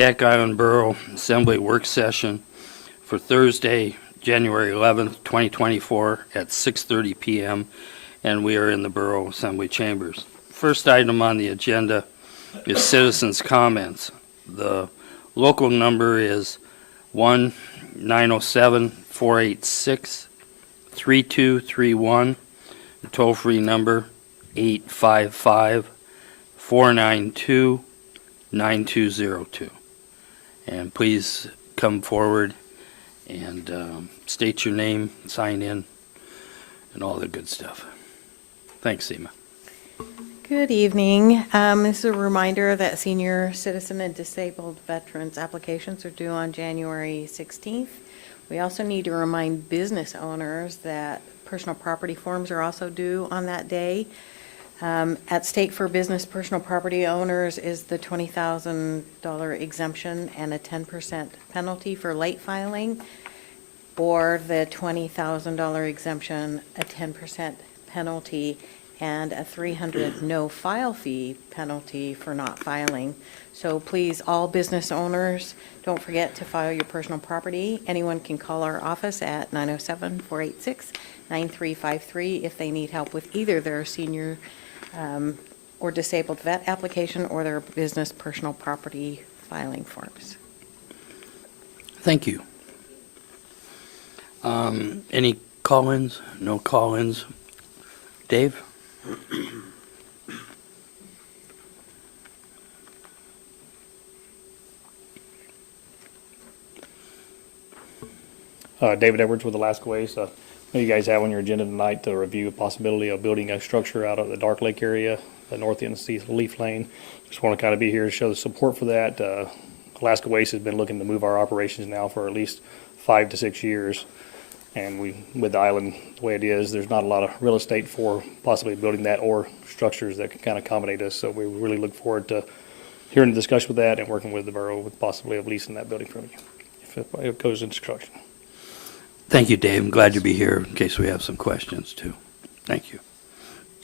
Kodiak Island Borough Assembly Work Session for Thursday, January 11th, 2024 at 6:30 p.m. and we are in the Borough Assembly Chambers. First item on the agenda is citizens' comments. The local number is 1-907-486-3231. The toll-free number 855-492-9202. And please come forward and state your name, sign in, and all the good stuff. Thanks, Seema. Good evening. This is a reminder that senior citizen and disabled veterans applications are due on January 16th. We also need to remind business owners that personal property forms are also due on that day. At stake for business personal property owners is the $20,000 exemption and a 10% penalty for late filing, or the $20,000 exemption, a 10% penalty, and a $300 no file fee penalty for not filing. So please, all business owners, don't forget to file your personal property. Anyone can call our office at 907-486-9353 if they need help with either their senior or disabled vet application or their business personal property filing forms. Thank you. Any call-ins? No call-ins? Dave? David Edwards with Alaska Waste. You guys have on your agenda tonight to review the possibility of building a structure out of the Dark Lake area, the north end of Leaf Lane. Just want to kind of be here to show the support for that. Alaska Waste has been looking to move our operations now for at least 5 to 6 years. And with the island the way it is, there's not a lot of real estate for possibly building that or structures that can kind of accommodate us. So we really look forward to hearing the discussion with that and working with the borough with possibly of leasing that building from you if it goes into construction. Thank you, Dave. I'm glad to be here in case we have some questions, too. Thank you.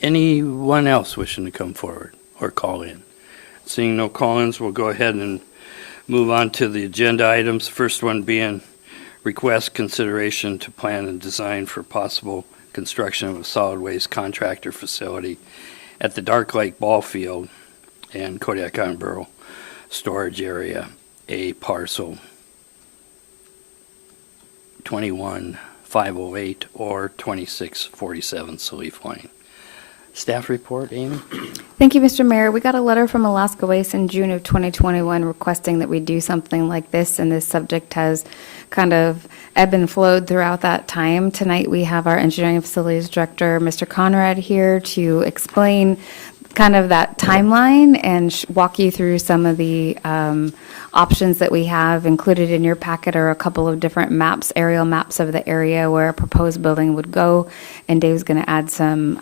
Anyone else wishing to come forward or call in? Seeing no call-ins, we'll go ahead and move on to the agenda items. First one being request consideration to plan and design for possible construction of a solid waste contractor facility at the Dark Lake Ball Field and Kodiak Island Borough storage area, a parcel 21508 or 2647 Leaf Lane. Staff report, Amy? Thank you, Mr. Mayor. We got a letter from Alaska Waste in June of 2021 requesting that we do something like this, and this subject has kind of ebbed and flowed throughout that time. Tonight we have our Engineering and Facilities Director, Mr. Conrad, here to explain kind of that timeline and walk you through some of the options that we have. Included in your packet are a couple of different maps, aerial maps of the area where a proposed building would go, and Dave's going to add some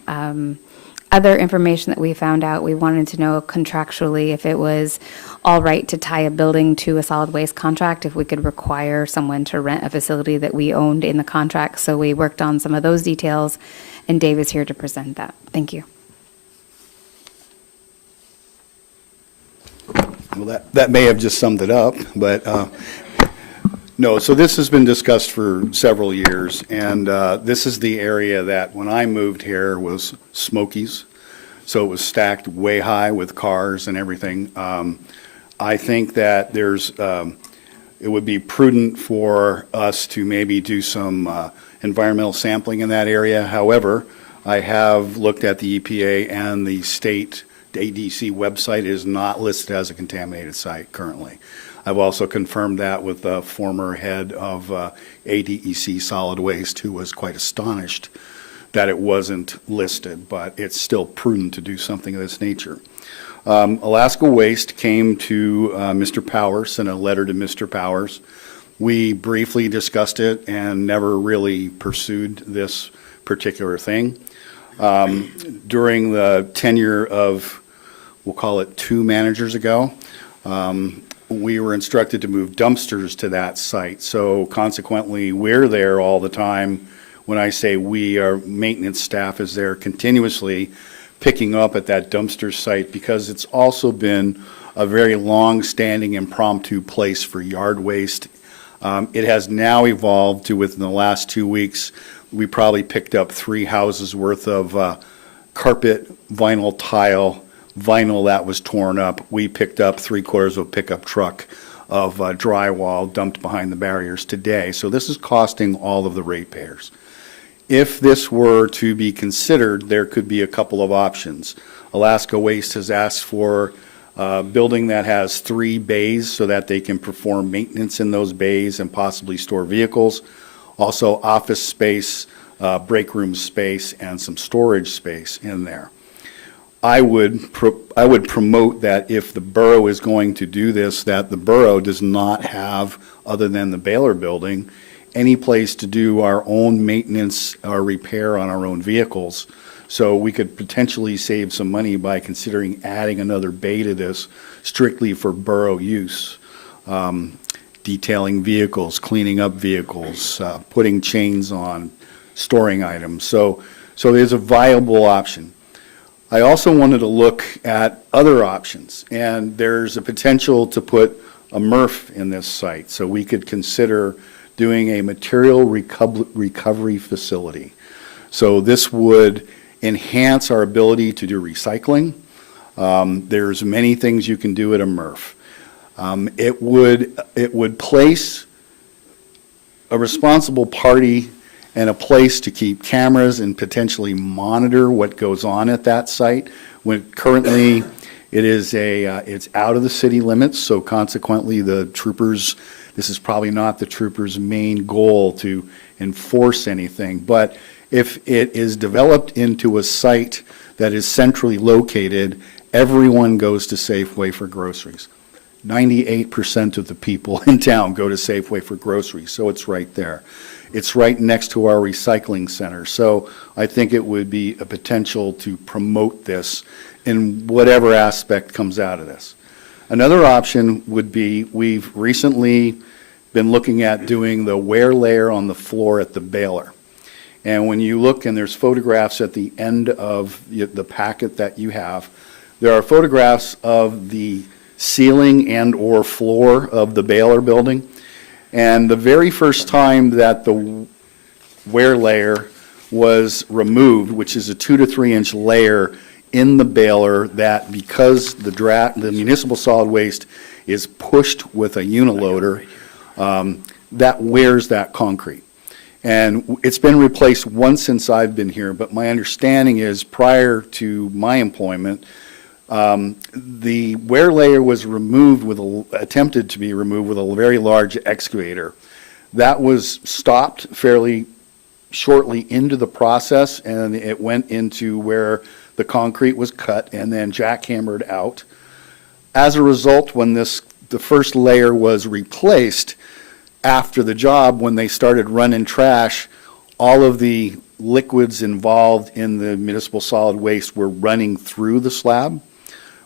other information that we found out. We wanted to know contractually if it was all right to tie a building to a solid waste contract, if we could require someone to rent a facility that we owned in the contract. So we worked on some of those details, and Dave is here to present that. Thank you. Well, that may have just summed it up, but no. So this has been discussed for several years, and this is the area that when I moved here was Smokies. So it was stacked way high with cars and everything. I think that it would be prudent for us to maybe do some environmental sampling in that area. However, I have looked at the EPA and the state ADC website is not listed as a contaminated site currently. I've also confirmed that with the former head of ADEC Solid Waste, who was quite astonished that it wasn't listed, but it's still prudent to do something of this nature. Alaska Waste came to Mr. Powers, sent a letter to Mr. Powers. We briefly discussed it and never really pursued this particular thing. During the tenure of, we'll call it 2 managers ago, we were instructed to move dumpsters to that site. So consequently, we're there all the time. When I say we, our maintenance staff is there continuously picking up at that dumpster site because it's also been a very long-standing impromptu place for yard waste. It has now evolved to, within the last 2 weeks, we probably picked up 3 houses worth of carpet, vinyl tile, vinyl that was torn up. We picked up 3/4 of a pickup truck of drywall dumped behind the barriers today. So this is costing all of the ratepayers. If this were to be considered, there could be a couple of options. Alaska Waste has asked for a building that has 3 bays so that they can perform maintenance in those bays and possibly store vehicles. Also office space, break room space, and some storage space in there. I would promote that if the borough is going to do this, that the borough does not have, other than the Baylor building, any place to do our own maintenance or repair on our own vehicles. So we could potentially save some money by considering adding another bay to this strictly for borough use. Detailing vehicles, cleaning up vehicles, putting chains on, storing items. So there's a viable option. I also wanted to look at other options, and there's a potential to put a MRF in this site. So we could consider doing a material recovery facility. So this would enhance our ability to do recycling. There's many things you can do at a MRF. It would place a responsible party and a place to keep cameras and potentially monitor what goes on at that site. When currently it is it's out of the city limits, so consequently the troopers, this is probably not the troopers' main goal to enforce anything, but if it is developed into a site that is centrally located, everyone goes to Safeway for groceries. 98% of the people in town go to Safeway for groceries, so it's right there. It's right next to our recycling center, so I think it would be a potential to promote this in whatever aspect comes out of this. Another option would be, we've recently been looking at doing the wear layer on the floor at the Baylor. And when you look, and there's photographs at the end of the packet that you have, there are photographs of the ceiling and or floor of the Baylor building. And the very first time that the wear layer was removed, which is a 2 to 3 inch layer in the Baylor, that because the municipal solid waste is pushed with a uniloader, that wears that concrete. And it's been replaced once since I've been here, but my understanding is prior to my employment, the wear layer was removed attempted to be removed with a very large excavator. That was stopped fairly shortly into the process, and it went into where the concrete was cut and then jackhammered out. As a result, when the first layer was replaced after the job, when they started running trash, all of the liquids involved in the municipal solid waste were running through the slab.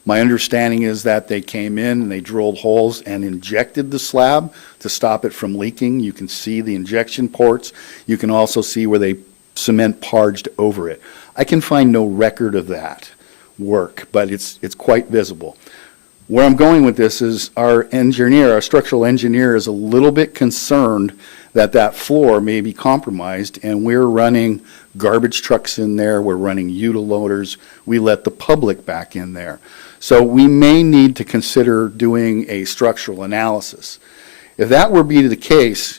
My understanding is that they came in and they drilled holes and injected the slab to stop it from leaking. You can see the injection ports. You can also see where they cement parged over it. I can find no record of that work, but it's quite visible. Where I'm going with this is our structural engineer is a little bit concerned that that floor may be compromised, and we're running garbage trucks in there, we're running utiloaders, we let the public back in there. So we may need to consider doing a structural analysis. If that were to be the case,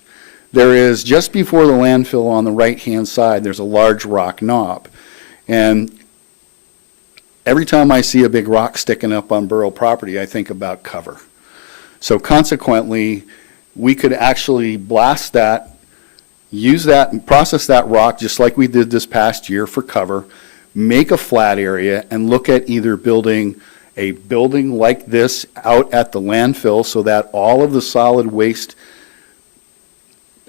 there is, just before the landfill on the right-hand side, there's a large rock knob. And every time I see a big rock sticking up on borough property, I think about cover. So consequently, we could actually blast that, use that, and process that rock just like we did this past year for cover, make a flat area, and look at either building a building like this out at the landfill so that all of the solid waste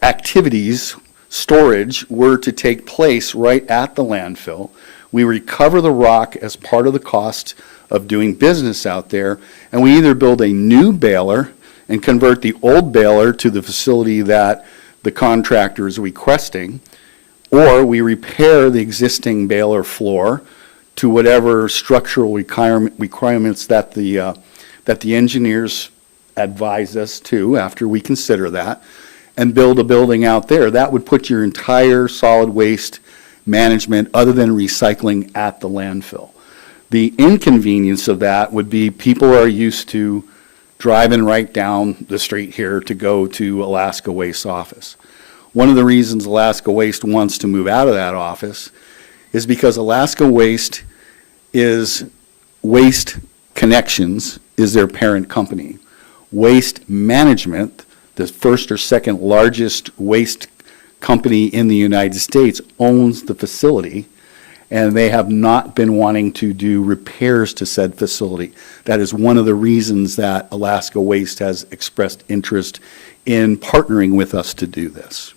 activities, storage, were to take place right at the landfill. We recover the rock as part of the cost of doing business out there, and we either build a new baler and convert the old baler to the facility that the contractor is requesting, or we repair the existing baler floor to whatever structural requirements that the that the engineers advise us to, after we consider that, and build a building out there. That would put your entire solid waste management, other than recycling, at the landfill. The inconvenience of that would be people are used to driving right down the street here to go to Alaska Waste's office. One of the reasons Alaska Waste wants to move out of that office is because Alaska Waste is Waste Connections is their parent company. Waste Management, the first or second largest waste company in the United States, owns the facility, and they have not been wanting to do repairs to said facility. That is one of the reasons that Alaska Waste has expressed interest in partnering with us to do this.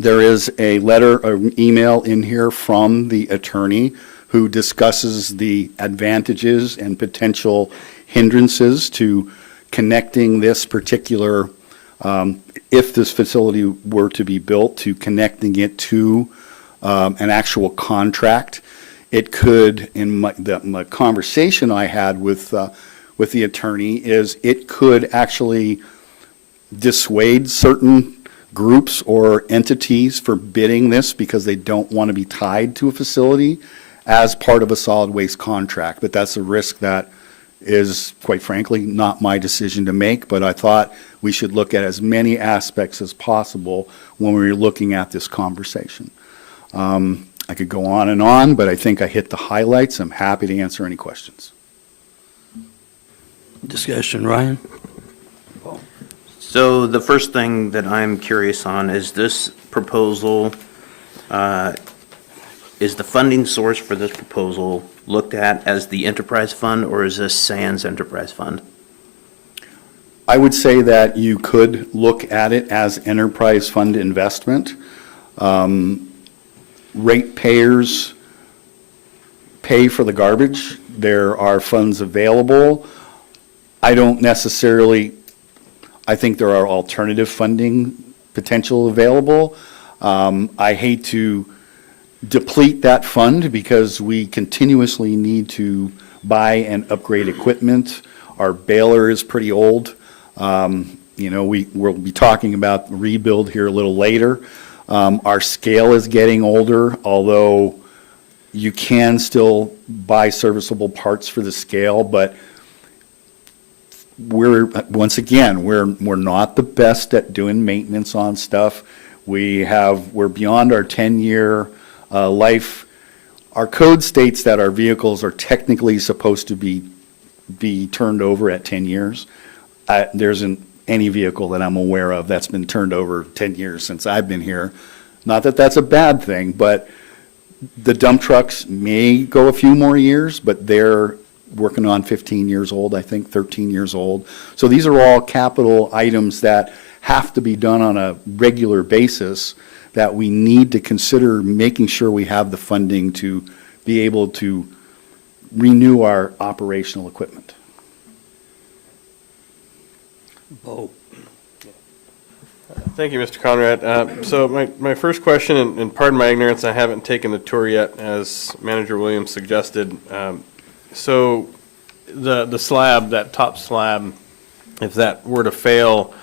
There is a letter or email in here from the attorney who discusses the advantages and potential hindrances to connecting this particular, if this facility were to be built, to connecting it to an actual contract. It could, in my conversation I had with the attorney, is it could actually dissuade certain groups or entities for bidding this because they don't want to be tied to a facility as part of a solid waste contract. But that's a risk that is, quite frankly, not my decision to make, but I thought we should look at as many aspects as possible when we were looking at this conversation. I could go on, but I think I hit the highlights. I'm happy to answer any questions. Discussion, Ryan? So the first thing that I'm curious on is this proposal, is the funding source for this proposal looked at as the enterprise fund, or is this Sands enterprise fund? I would say that you could look at it as enterprise fund investment. Ratepayers pay for the garbage. There are funds available. I don't necessarily, I think there are alternative funding potential available. I hate to deplete that fund because we continuously need to buy and upgrade equipment. Our baler is pretty old. We'll be talking about rebuild here a little later. Our scale is getting older, although you can still buy serviceable parts for the scale, but we're not the best at doing maintenance on stuff. We're beyond our 10-year life. Our code states that our vehicles are technically supposed to be turned over at 10 years. There isn't any vehicle that I'm aware of that's been turned over 10 years since I've been here. Not that that's a bad thing, but the dump trucks may go a few more years, but they're working on 15 years old, I think, 13 years old. So these are all capital items that have to be done on a regular basis that we need to consider making sure we have the funding to be able to renew our operational equipment. Bo. Thank you, Mr. Conrad. So my first question, and pardon my ignorance, I haven't taken the tour yet, as Manager Williams suggested. So the slab, that top slab, if that were to fail,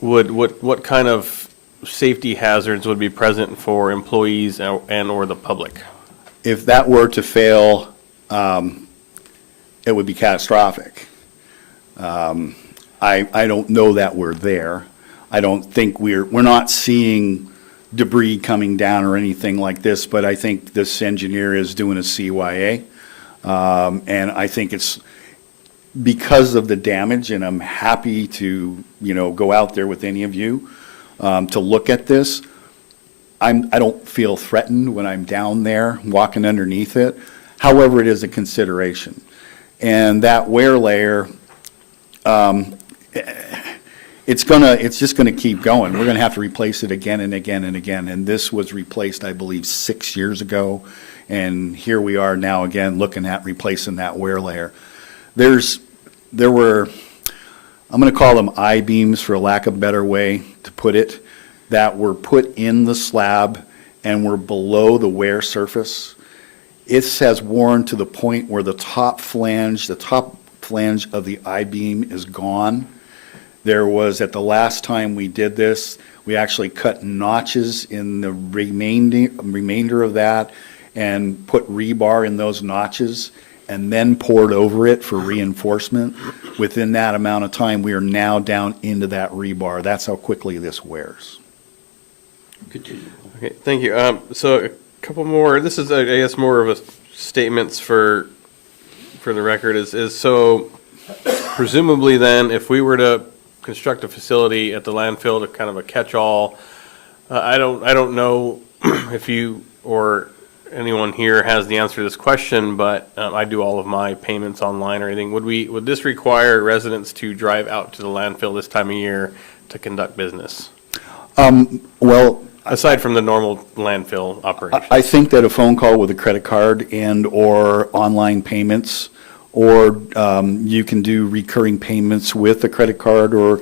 what kind of safety hazards would be present for employees and or the public? If that were to fail, it would be catastrophic. I don't know that we're there. I don't think we're not seeing debris coming down or anything like this, but I think this engineer is doing a CYA. And I think it's because of the damage, and I'm happy to, go out there with any of you to look at this. I don't feel threatened when I'm down there walking underneath it. However, it is a consideration. And that wear layer, it's just gonna keep going. We're gonna have to replace it again and again and again. And this was replaced, I believe, 6 years ago. And here we are now again looking at replacing that wear layer. There were, I'm gonna call them I-beams for lack of a better way to put it, that were put in the slab and were below the wear surface. It has worn to the point where the top flange of the I-beam is gone. There was, at the last time we did this, we actually cut notches in the remainder of that and put rebar in those notches and then poured over it for reinforcement. Within that amount of time, we are now down into that rebar. That's how quickly this wears. Continue. Okay, thank you. So a couple more, this is, I guess, more of a statements for the record is so presumably then, if we were to construct a facility at the landfill to kind of a catch-all, I don't know if you or anyone here has the answer to this question, but I do all of my payments online or anything. Would this require residents to drive out to the landfill this time of year to conduct business? Well, Aside from the normal landfill operation? I think that a phone call with a credit card and/or online payments, or you can do recurring payments with a credit card, or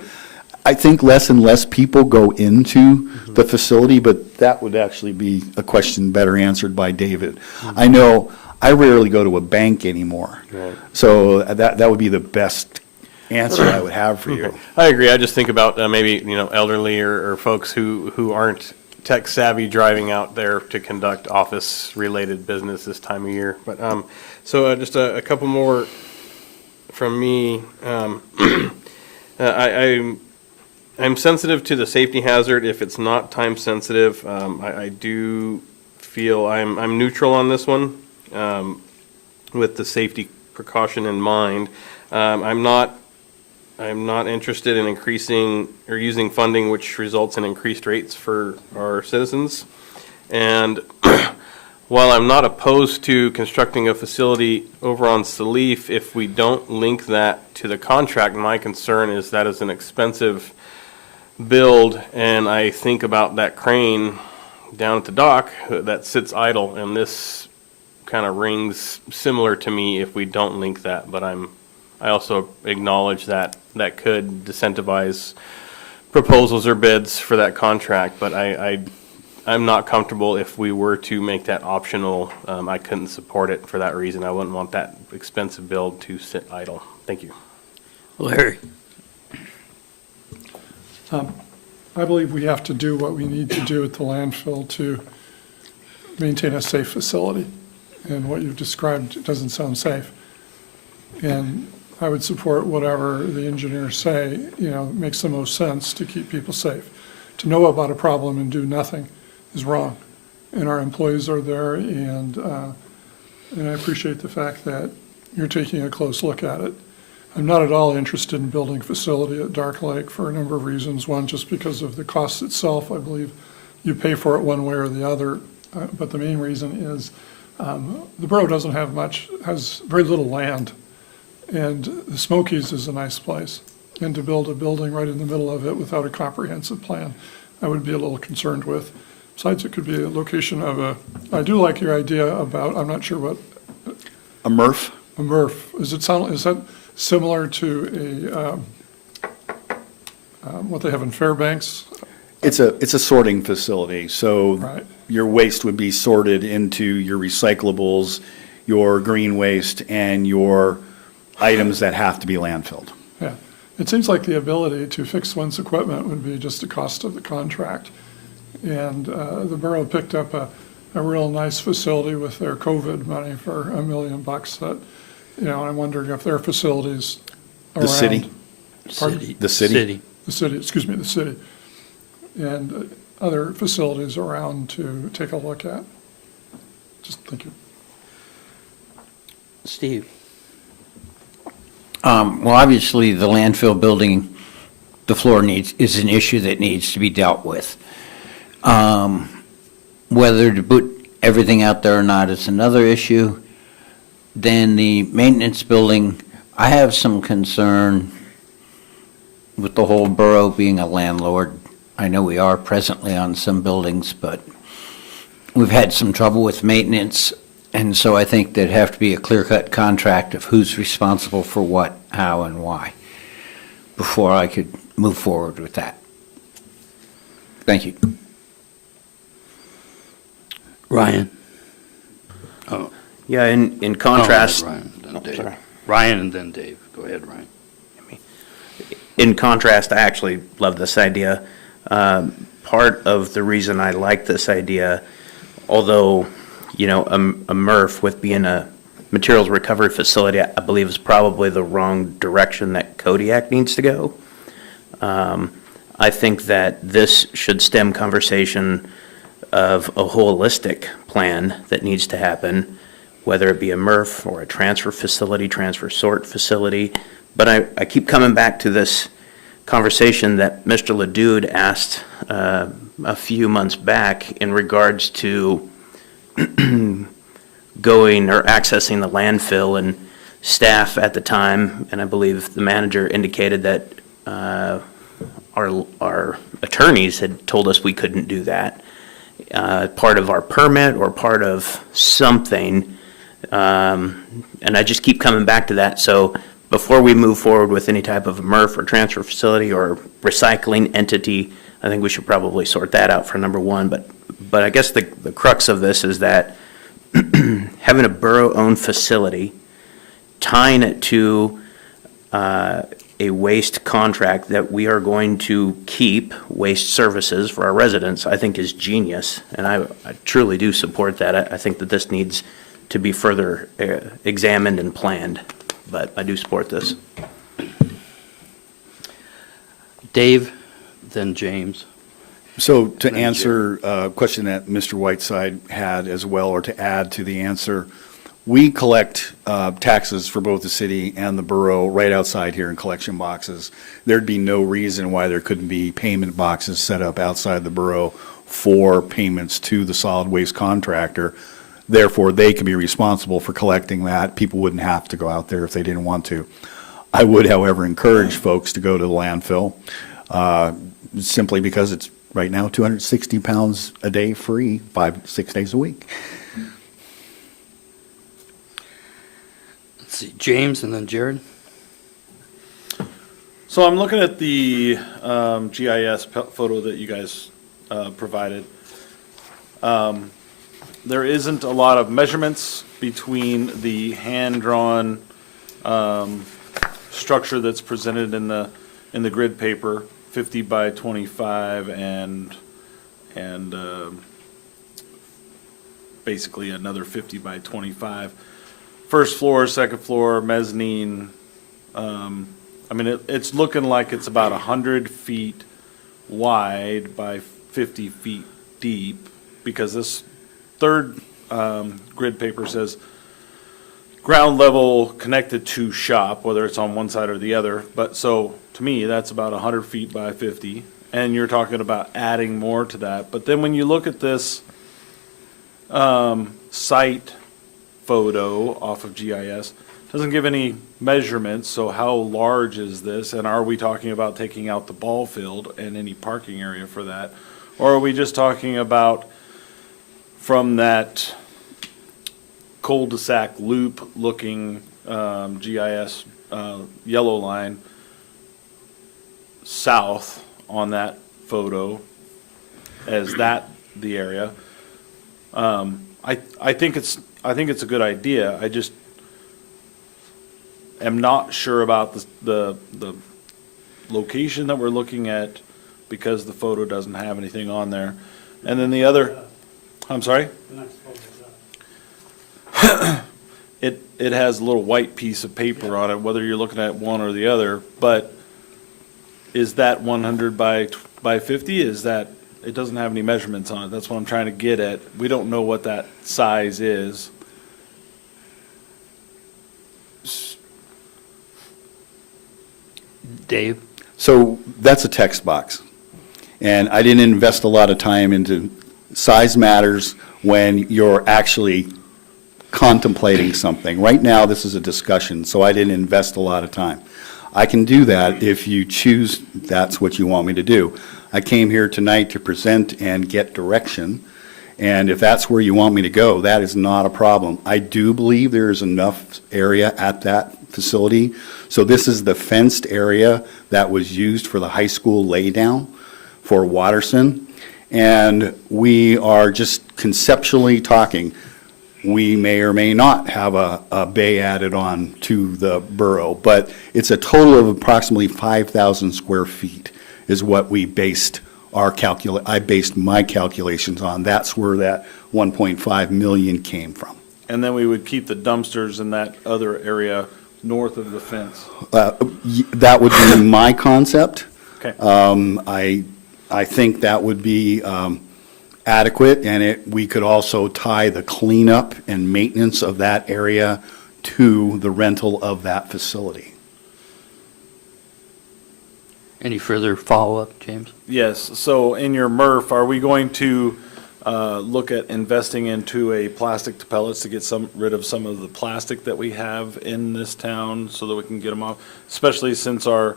I think less and less people go into the facility, but that would actually be a question better answered by David. I know I rarely go to a bank anymore, Right. so that would be the best answer I would have for you. I agree. I just think about maybe, elderly or folks who aren't tech savvy driving out there to conduct office related business this time of year. But so just a couple more from me. I'm sensitive to the safety hazard if it's not time sensitive. I do feel I'm neutral on this one with the safety precaution in mind. I'm not interested in increasing or using funding which results in increased rates for our citizens. And while I'm not opposed to constructing a facility over on Salif, if we don't link that to the contract, my concern is that is an expensive build, and I think about that crane down at the dock that sits idle, and this kind of rings similar to me if we don't link that, but I also acknowledge that that could disincentivize proposals or bids for that contract, but I'm not comfortable if we were to make that optional. I couldn't support it for that reason. I wouldn't want that expensive build to sit idle. Thank you. Larry? I believe we have to do what we need to do at the landfill to maintain a safe facility. And what you've described doesn't sound safe. And I would support whatever the engineers say, makes the most sense to keep people safe. To know about a problem and do nothing is wrong. And our employees are there, and I appreciate the fact that you're taking a close look at it. I'm not at all interested in building a facility at Dark Lake for a number of reasons. One, just because of the cost itself. I believe you pay for it one way or the other. But the main reason is the borough doesn't have much, has very little land. And the Smokies is a nice place. And to build a building right in the middle of it without a comprehensive plan, I would be a little concerned with. Besides, it could be a location of I do like your idea about, I'm not sure what. A MRF? A MRF. Is that similar to what they have in Fairbanks? It's a sorting facility, so Right. your waste would be sorted into your recyclables, your green waste, and your items that have to be landfilled. Yeah. It seems like the ability to fix one's equipment would be just the cost of the contract. And the borough picked up a real nice facility with their COVID money for $1 million that, I'm wondering if their facilities around. The city? Pardon? The city? The city. And other facilities around to take a look at. Just thank you. Steve? Well, obviously, the landfill building, the floor is an issue that needs to be dealt with. Whether to put everything out there or not is another issue. Then the maintenance building, I have some concern with the whole borough being a landlord. I know we are presently on some buildings, but we've had some trouble with maintenance. And so I think there'd have to be a clear-cut contract of who's responsible for what, how, and why before I could move forward with that. Thank you. Ryan? Yeah, in Oh, contrast, Ryan, then Oh, Dave. sorry. Ryan and then Dave. Go ahead, Ryan. in contrast, I actually love this idea. Part of the reason I like this idea, although, you know, a MRF with being a materials recovery facility, I believe is probably the wrong direction that Kodiak needs to go. I think that this should stem conversation of a holistic plan that needs to happen, whether it be a MRF or a transfer facility, transfer sort facility. But I keep coming back to this conversation that Mr. Ladude asked a few months back in regards to going or accessing the landfill, and staff at the time, and I believe the manager indicated that our attorneys had told us we couldn't do that. Part of our permit or part of something, and I just keep coming back to that. So before we move forward with any type of MRF or transfer facility or recycling entity, I think we should probably sort that out for number one. But I guess the crux of this is that having a borough-owned facility, tying it to a waste contract that we are going to keep waste services for our residents, I think is genius. And I truly do support that. I think that this needs to be further examined and planned, but I do support this. Dave, then James. So to Thank you. answer a question that Mr. Whiteside had as well, or to add to the answer, we collect taxes for both the city and the borough right outside here in collection boxes. There'd be no reason why there couldn't be payment boxes set up outside the borough for payments to the solid waste contractor. Therefore, they can be responsible for collecting that. People wouldn't have to go out there if they didn't want to. I would, however, encourage folks to go to the landfill, simply because it's right now 260 pounds a day free, 5-6 days a week. Let's see, James and then Jared. So I'm looking at the GIS photo that you guys provided. There isn't a lot of measurements between the hand-drawn structure that's presented in the grid paper, 50 by 25, and basically another 50 by 25. First floor, second floor, mezzanine. I mean, it's looking like it's about 100 feet wide by 50 feet deep, because this third grid paper says ground level connected to shop, whether it's on one side or the other. But so to me, that's about 100 feet by 50. And you're talking about adding more to that. But then when you look at this site photo off of GIS, doesn't give any measurements. So how large is this? And are we talking about taking out the ball field and any parking area for that? Or are we just talking about from that cul-de-sac loop looking GIS yellow line south on that photo, as that the area? I think it's a good idea. I just am not sure about the location that we're looking at, because the photo doesn't have anything on there. And then the other, I'm sorry? It has a little white piece of paper on it, whether you're looking at one or the other, but is that 100 by 50? Is that, it doesn't have any measurements on it. That's what I'm trying to get at. We don't know what that size is. Dave? So that's a text box. And I didn't invest a lot of time into size matters when you're actually contemplating something. Right now, this is a discussion, so I didn't invest a lot of time. I can do that if you choose that's what you want me to do. I came here tonight to present and get direction, and if that's where you want me to go, that is not a problem. I do believe there is enough area at that facility. So this is the fenced area that was used for the high school laydown for Watterson, and we are just conceptually talking. we may or may not have a bay added on to the borough, but it's a total of approximately 5,000 square feet is what we based I based my calculations on. That's where that 1.5 million came from. And then we would keep the dumpsters in that other area north of the fence. That would be my concept. Okay. I think that would be adequate, and we could also tie the cleanup and maintenance of that area to the rental of that facility. Any further follow-up, James? Yes, so in your MRF, are we going to look at investing into a plastic to pellets to get rid of some of the plastic that we have in this town so that we can get them off? Especially since our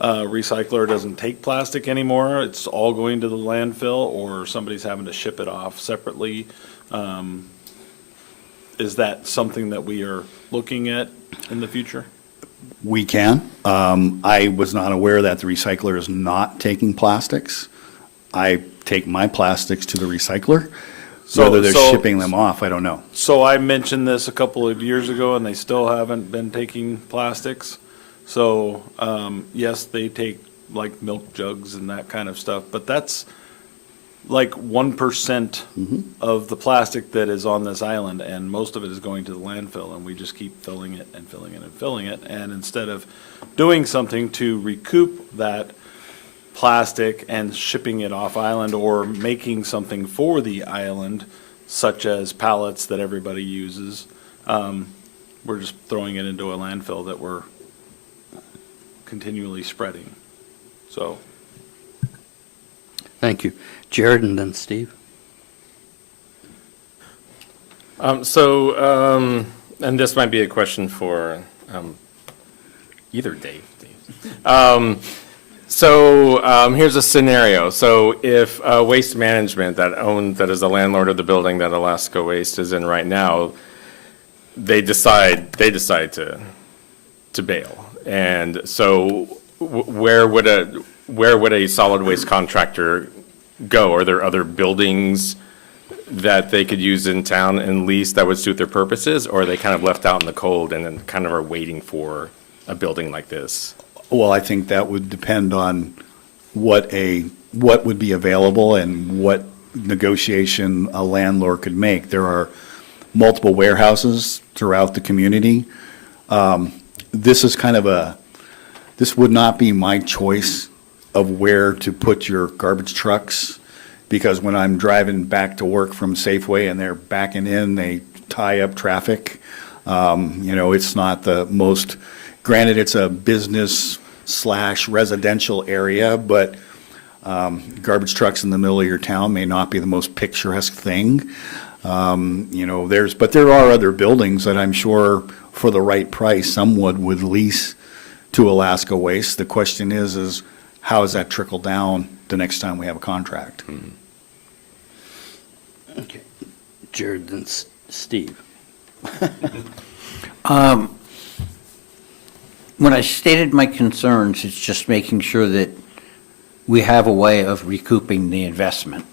recycler doesn't take plastic anymore. It's all going to the landfill, or somebody's having to ship it off separately. Is that something that we are looking at in the future? We can. I was not aware that the recycler is not taking plastics. I take my plastics to the recycler. Whether they're shipping them off, I don't know. So I mentioned this a couple of years ago, and they still haven't been taking plastics. So, yes, they take like milk jugs and that kind of stuff, but that's like 1% of the plastic that is on this island, and most of it is going to the landfill, and we just keep filling it and filling it and filling it. And instead of doing something to recoup that plastic and shipping it off island, or making something for the island, such as pallets that everybody uses, we're just throwing it into a landfill that we're continually spreading. So. Thank you. Jared and then Steve. And this might be a question for either Dave. Here's a scenario. So if Waste Management that is the landlord of the building that Alaska Waste is in right now, they decide to bail. And so where would a solid waste contractor go? Are there other buildings that they could use in town and lease that would suit their purposes, or are they kind of left out in the cold and then kind of are waiting for a building like this? Well, I think that would depend on what would be available and what negotiation a landlord could make. There are multiple warehouses throughout the community. This would not be my choice of where to put your garbage trucks, because when I'm driving back to work from Safeway and they're backing in, they tie up traffic. It's not the most, granted, it's a business/residential area, but garbage trucks in the middle of your town may not be the most picturesque thing. But there are other buildings that I'm sure for the right price, someone would lease to Alaska Waste. The question is how does that trickle down the next time we have a contract? Okay. Jared and Steve. When I stated my concerns, it's just making sure that we have a way of recouping the investment.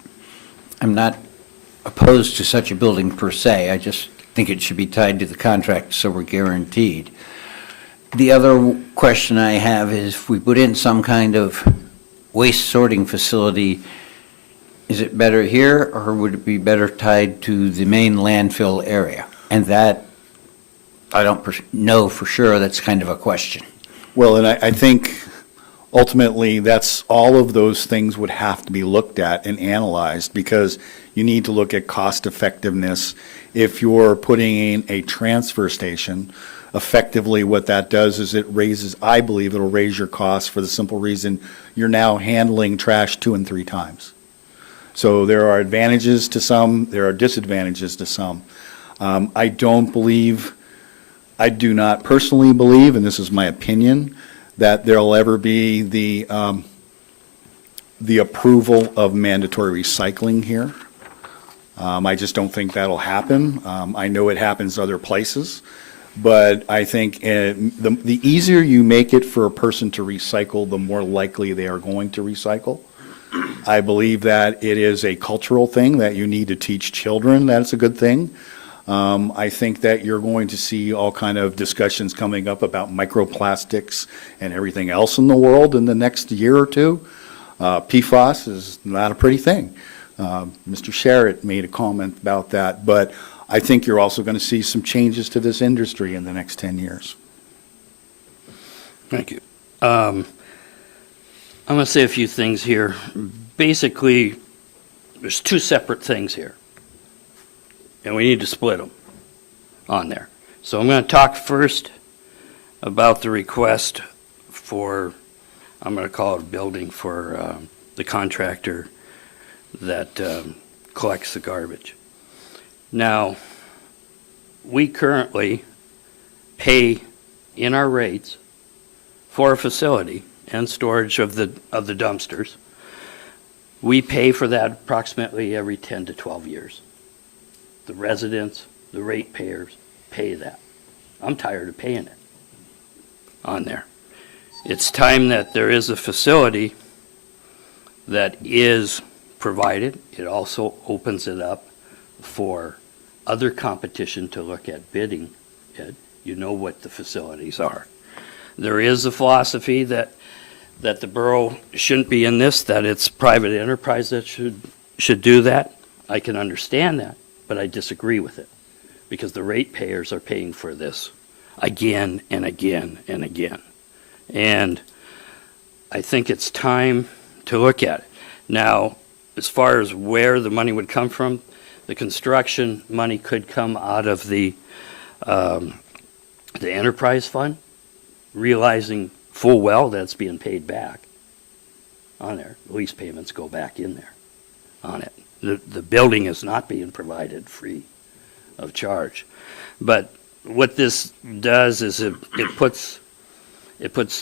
I'm not opposed to such a building per se. I just think it should be tied to the contract so we're guaranteed. The other question I have is, if we put in some kind of waste sorting facility, is it better here, or would it be better tied to the main landfill area? And that, I don't know for sure. That's kind of a question. Well, and I think ultimately that's all of those things would have to be looked at and analyzed, because you need to look at cost effectiveness. If you're putting in a transfer station, effectively what that does is I believe it'll raise your costs for the simple reason you're now handling trash 2 and 3 times. So there are advantages to some, there are disadvantages to some. I do not personally believe, and this is my opinion, that there'll ever be the approval of mandatory recycling here. I just don't think that'll happen. I know it happens other places, but I think the easier you make it for a person to recycle, the more likely they are going to recycle. I believe that it is a cultural thing that you need to teach children. That's a good thing. I think that you're going to see all kind of discussions coming up about microplastics and everything else in the world in the next year or two. PFAS is not a pretty thing. Mr. Sherritt made a comment about that, but I think you're also going to see some changes to this industry in the next 10 years. Thank you. I'm going to say a few things here. Basically, there's two separate things here, and we need to split them on there. So I'm going to talk first about the request for, I'm going to call it a building for the contractor that collects the garbage. Now, we currently pay in our rates for a facility and storage of the dumpsters. We pay for that approximately every 10 to 12 years. The residents, the ratepayers pay that. I'm tired of paying it on there. It's time that there is a facility that is provided. It also opens it up for other competition to look at bidding it. You know what the facilities are. There is a philosophy that the borough shouldn't be in this, that it's private enterprise that should do that. I can understand that, but I disagree with it because the ratepayers are paying for this again and again and again. And I think it's time to look at it. Now, as far as where the money would come from, the construction money could come out of the enterprise fund, realizing full well that it's being paid back on there. Lease payments go back in there on it. The building is not being provided free of charge. But what this does is it puts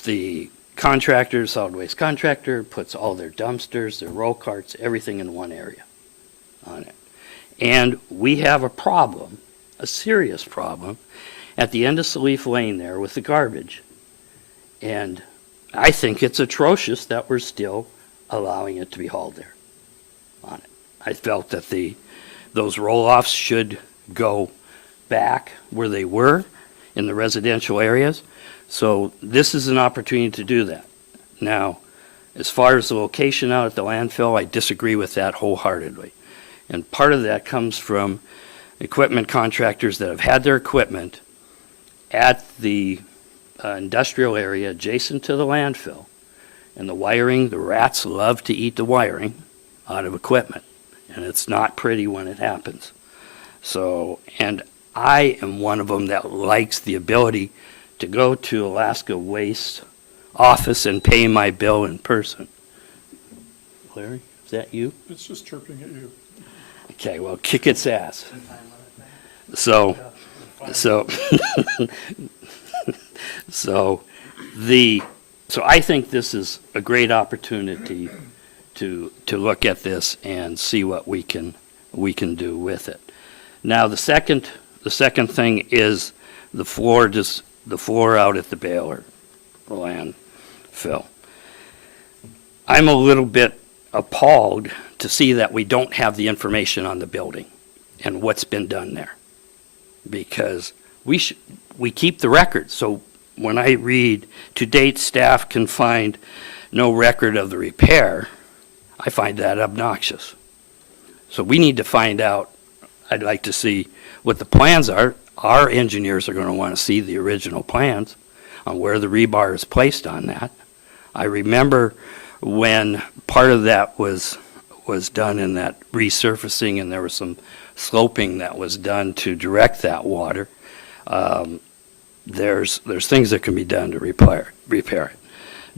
the contractor, solid waste contractor, puts all their dumpsters, their roll carts, everything in one area on it. And we have a problem, a serious problem, at the end of Salif Lane there with the garbage. And I think it's atrocious that we're still allowing it to be hauled there on it. I felt that those roll-offs should go back where they were in the residential areas. So this is an opportunity to do that. Now, as far as the location out at the landfill, I disagree with that wholeheartedly. And part of that comes from equipment contractors that have had their equipment at the industrial area adjacent to the landfill. And the wiring, the rats love to eat the wiring out of equipment. And it's not pretty when it happens. So, and I am one of them that likes the ability to go to Alaska Waste office and pay my bill in person. Larry, is that you? It's just chirping at you. Okay, well, kick its ass. So I think this is a great opportunity to look at this and see what we can do with it. Now, the second thing is the floor out at the baler landfill. I'm a little bit appalled to see that we don't have the information on the building and what's been done there, because we keep the record. So when I read, to date, staff can find no record of the repair, I find that obnoxious. So we need to find out. I'd like to see what the plans are. Our engineers are going to want to see the original plans on where the rebar is placed on that. I remember when part of that was done in that resurfacing, and there was some sloping that was done to direct that water. There's things that can be done to repair it.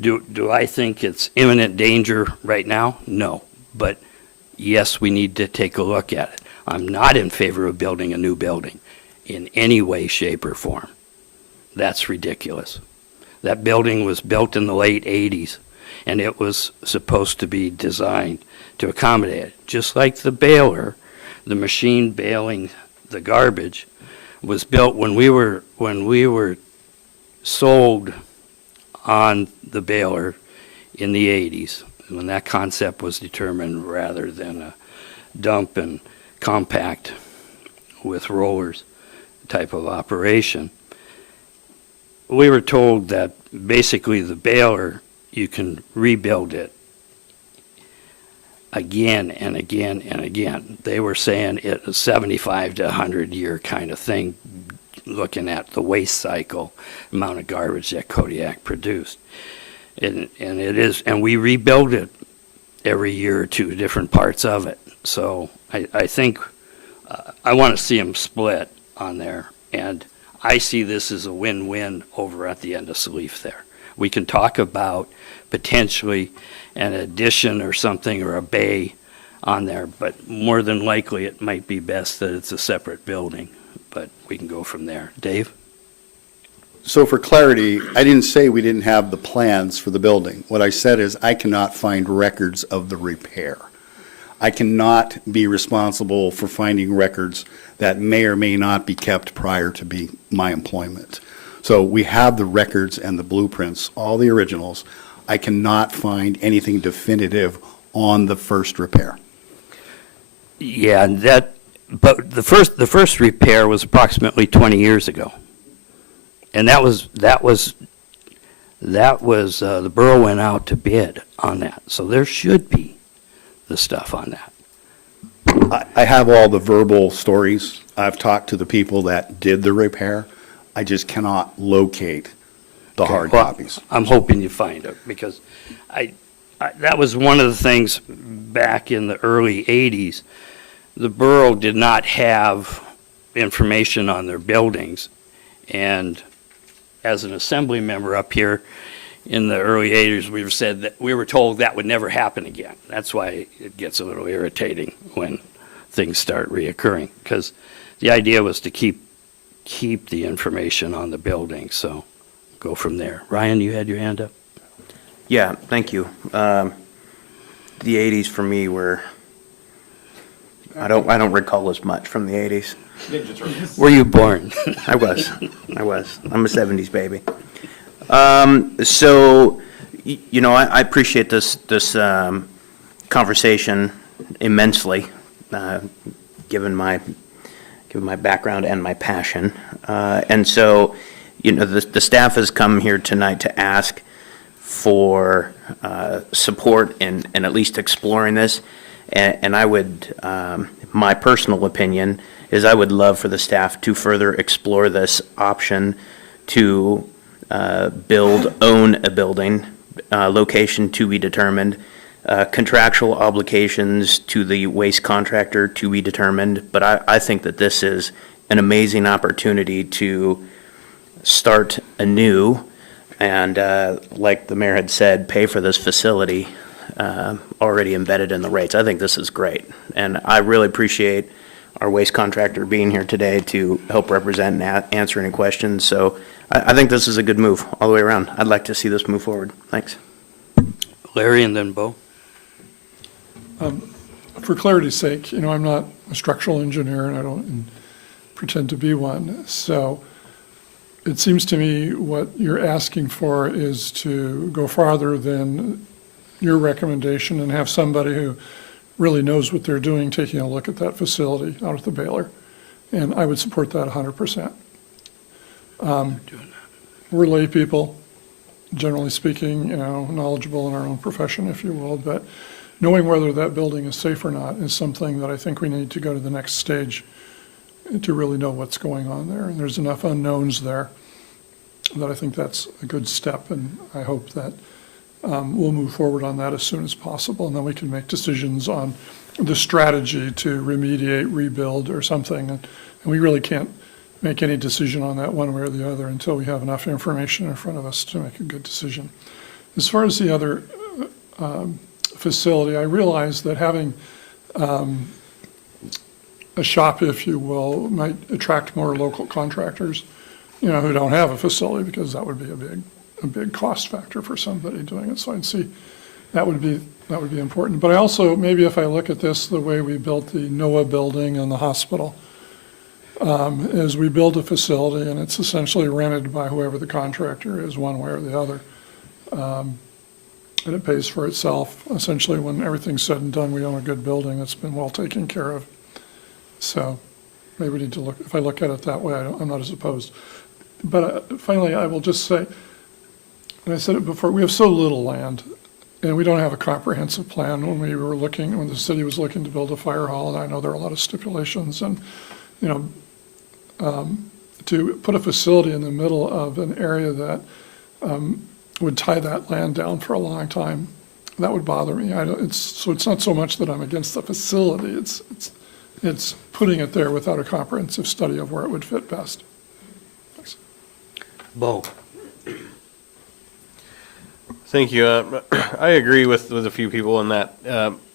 Do I think it's imminent danger right now? No. But yes, we need to take a look at it. I'm not in favor of building a new building in any way, shape, or form. That's ridiculous. That building was built in the late 80s, and it was supposed to be designed to accommodate it. Just like the baler, the machine baling the garbage, was built when we were sold on the baler in the 80s. when that concept was determined, rather than a dump and compact with rollers type of operation, we were told that basically the baler, you can rebuild it again and again and again. They were saying it a 75 to 100 year kind of thing, looking at the waste cycle, amount of garbage that Kodiak produced. And it is, and we rebuild it every year or two, different parts of it. So I think I want to see them split on there. And I see this as a win-win over at the end of Salif there. We can talk about potentially an addition or something, or a bay on there, but more than likely it might be best that it's a separate building, but we can go from there. Dave? So for clarity, I didn't say we didn't have the plans for the building. What I said is I cannot find records of the repair. I cannot be responsible for finding records that may or may not be kept prior to my employment. So we have the records and the blueprints, all the originals. I cannot find anything definitive on the first repair. Yeah, but the first repair was approximately 20 years ago. And that was the borough went out to bid on that. So there should be the stuff on that. I have all the verbal stories. I've talked to the people that did the repair. I just cannot locate the hard Well, copies. I'm hoping you find it, because that was one of the things back in the early 80s. The borough did not have information on their buildings. And as an assembly member up here in the early 80s, we were told that would never happen again. That's why it gets a little irritating when things start reoccurring, because the idea was to keep the information on the building. So go from there. Ryan, you had your hand up? Yeah, thank you. The 80s for me were, I don't recall as much from the 80s. Were you born? I was. I'm a 70s baby. So, I appreciate this conversation immensely, given my background and my passion. And so, the staff has come here tonight to ask for support in at least exploring this. And I would, my personal opinion is I would love for the staff to further explore this option to own a building, location to be determined, contractual obligations to the waste contractor to be determined. But I think that this is an amazing opportunity to start anew and, like the mayor had said, pay for this facility already embedded in the rates. I think this is great. And I really appreciate our waste contractor being here today to help represent and answer any questions. So I think this is a good move all the way around. I'd like to see this move forward. Thanks. Larry and then Bo. For clarity's sake, I'm not a structural engineer and I don't pretend to be one. So it seems to me what you're asking for is to go farther than your recommendation and have somebody who really knows what they're doing taking a look at that facility out at the baler. And I would support that 100%. We're lay people, generally speaking, knowledgeable in our own profession, if you will, but knowing whether that building is safe or not is something that I think we need to go to the next stage to really know what's going on there. And there's enough unknowns there that I think that's a good step, and I hope that we'll move forward on that as soon as possible, and then we can make decisions on the strategy to remediate, rebuild, or something. And we really can't make any decision on that one way or the other until we have enough information in front of us to make a good decision. As far as the other facility, I realize that having a shop, if you will, might attract more local contractors, who don't have a facility, because that would be a big cost factor for somebody doing it. So I'd see that would be important. But I also, maybe if I look at this the way we built the NOAA building and the hospital, is we build a facility and it's essentially rented by whoever the contractor is, one way or the other. and it pays for itself. Essentially, when everything's said and done, we own a good building that's been well taken care of. So maybe we need to look, if I look at it that way, I'm not as opposed. But finally, I will just say, and I said it before, we have so little land, and we don't have a comprehensive plan. When the city was looking to build a fire hall, and I know there are a lot of stipulations, and, to put a facility in the middle of an area that would tie that land down for a long time, that would bother me. It's not so much that I'm against the facility, it's putting it there without a comprehensive study of where it would fit best. Thanks. Bo? Thank you. I agree with a few people in that.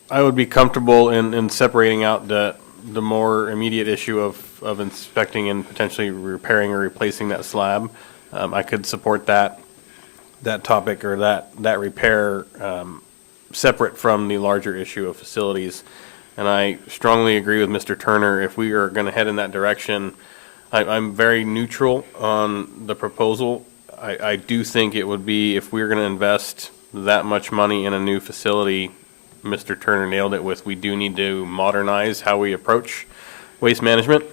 I would be comfortable in separating out the more immediate issue of inspecting and potentially repairing or replacing that slab. I could support that topic or that repair separate from the larger issue of facilities. And I strongly agree with Mr. Turner. If we are going to head in that direction, I'm very neutral on the proposal. I do think it would be, if we're going to invest that much money in a new facility, Mr. Turner nailed it with, we do need to modernize how we approach waste management.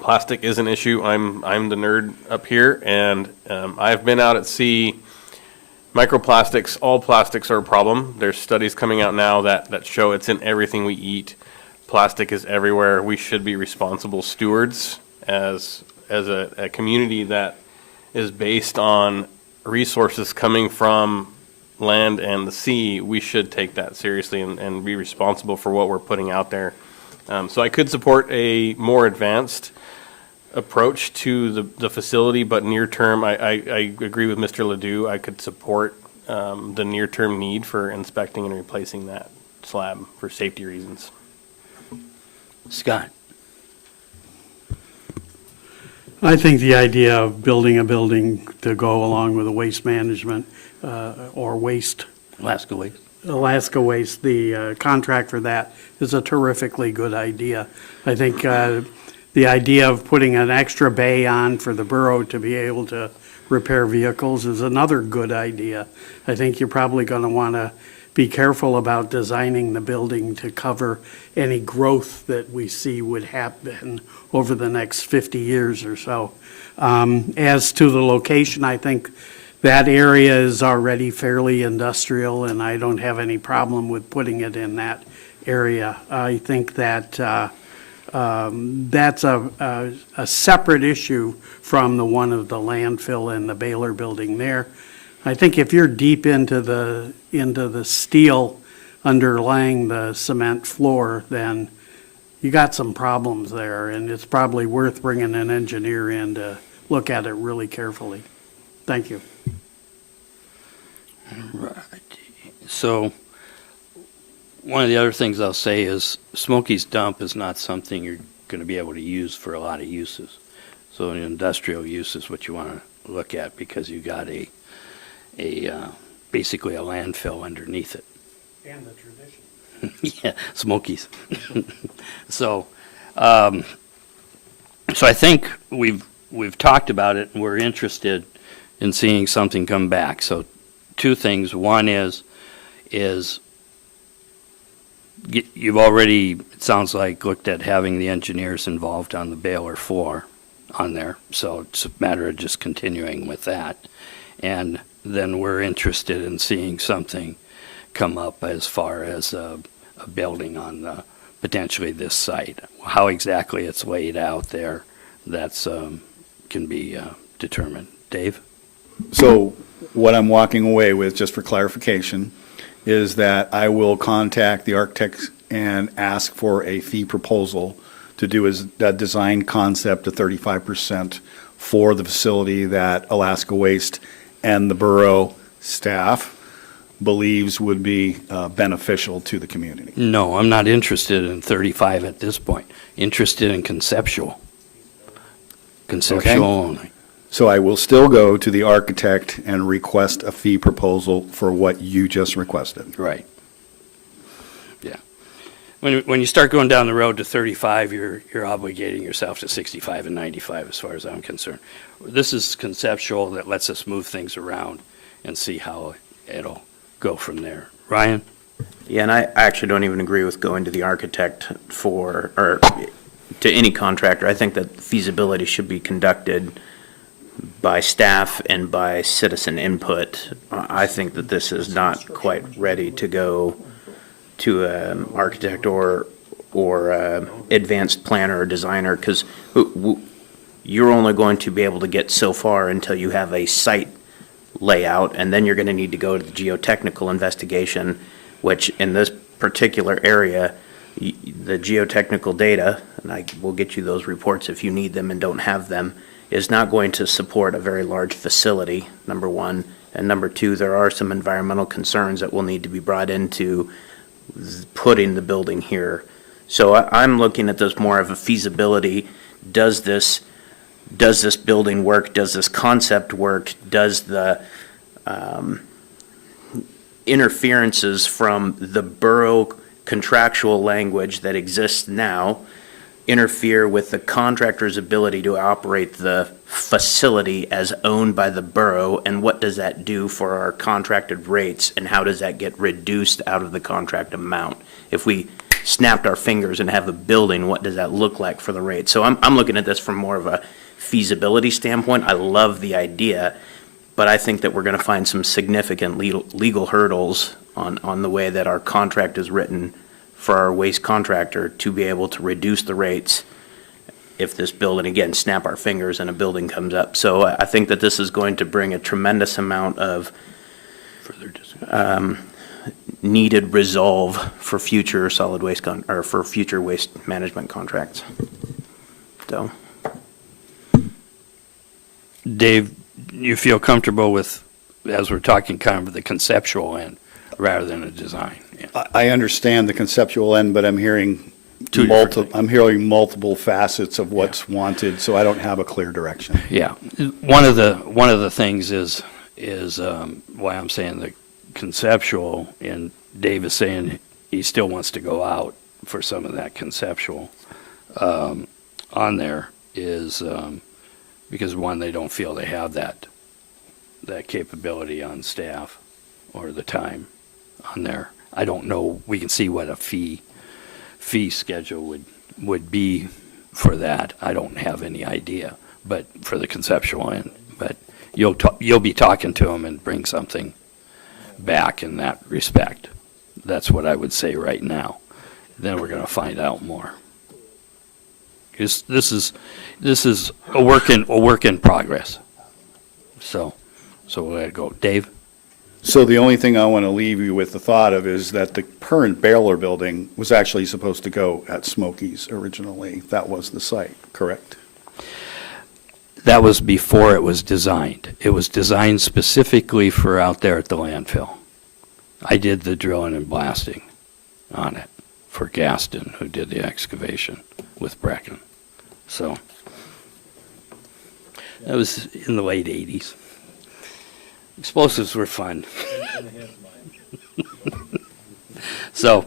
Plastic is an issue. I'm the nerd up here, and I've been out at sea. Microplastics, all plastics are a problem. There's studies coming out now that show it's in everything we eat. Plastic is everywhere. We should be responsible stewards as a community that is based on resources coming from land and the sea. We should take that seriously and be responsible for what we're putting out there. So I could support a more advanced approach to the facility, but near term, I agree with Mr. Ledoux. I could support the near term need for inspecting and replacing that slab for safety reasons. Scott? I think the idea of building a building to go along with a waste management or waste, Alaska Waste? Alaska Waste, the contract for that is a terrifically good idea. I think the idea of putting an extra bay on for the borough to be able to repair vehicles is another good idea. I think you're probably going to want to be careful about designing the building to cover any growth that we see would happen over the next 50 years or so. As to the location, I think that area is already fairly industrial, and I don't have any problem with putting it in that area. I think that that's a separate issue from the one of the landfill and the Baylor building there. I think if you're deep into the steel underlying the cement floor, then you got some problems there, and it's probably worth bringing an engineer in to look at it really carefully. Thank you. Right. So, one of the other things I'll say is Smokey's Dump is not something you're going to be able to use for a lot of uses. So an industrial use is what you want to look at, because you got basically a landfill underneath it. And the tradition. Yeah, Smokies. So I think we've talked about it, and we're interested in seeing something come back. So two things. One is you've already, it sounds like, looked at having the engineers involved on the Baylor floor on there. So it's a matter of just continuing with that. And then we're interested in seeing something come up as far as a building on potentially this site. How exactly it's laid out there, that's can be determined. Dave? So what I'm walking away with, just for clarification, is that I will contact the architects and ask for a fee proposal to do a design concept of 35% for the facility that Alaska Waste and the borough staff believes would be beneficial to the community. No, I'm not interested in 35 at this point. Interested in conceptual. Conceptual only. So I will still go to the architect and request a fee proposal for what you just requested. Right. Yeah. When you start going down the road to 35, you're obligating yourself to 65 and 95 as far as I'm concerned. This is conceptual that lets us move things around and see how it'll go from there. Ryan? Yeah, and I actually don't even agree with going to the architect or to any contractor. I think that feasibility should be conducted by staff and by citizen input. I think that this is not quite ready to go to an architect or advanced planner or designer, because you're only going to be able to get so far until you have a site layout, and then you're going to need to go to the geotechnical investigation, which in this particular area, the geotechnical data, and I will get you those reports if you need them and don't have them, is not going to support a very large facility, number one. And number two, there are some environmental concerns that will need to be brought into putting the building here. So I'm looking at this more of a feasibility. Does this building work? Does this concept work? Does the interferences from the borough contractual language that exists now interfere with the contractor's ability to operate the facility as owned by the borough? And what does that do for our contracted rates? And how does that get reduced out of the contract amount? If we snapped our fingers and have a building, what does that look like for the rate? So I'm looking at this from more of a feasibility standpoint. I love the idea, but I think that we're going to find some significant legal hurdles on the way that our contract is written for our waste contractor to be able to reduce the rates if this building, again, snap our fingers and a building comes up. So I think that this is going to bring a tremendous amount of Further discussion. needed resolve for future solid waste or for future waste management contracts. So, Dave, you feel comfortable with, as we're talking kind of the conceptual end rather than a design? Yeah. I understand the conceptual end, but I'm hearing Two different multiple facets of what's wanted, so I don't have a clear direction. Yeah, one of the things is why I'm saying the conceptual, and Dave is saying he still wants to go out for some of that conceptual on there is because one, they don't feel they have that capability on staff or the time on there. I don't know. We can see what a fee schedule would be for that. I don't have any idea, but for the conceptual end. But you'll be talking to them and bring something back in that respect. That's what I would say right now. Then we're going to find out more. Because this is a work in progress. So we'll let it go. Dave? So the only thing I want to leave you with the thought of is that the current Baylor building was actually supposed to go at Smokies originally. That was the site, correct? That was before it was designed. It was designed specifically for out there at the landfill. I did the drilling and blasting on it for Gaston, who did the excavation with Brecken. So that was in the late 80s. Explosives were fun. So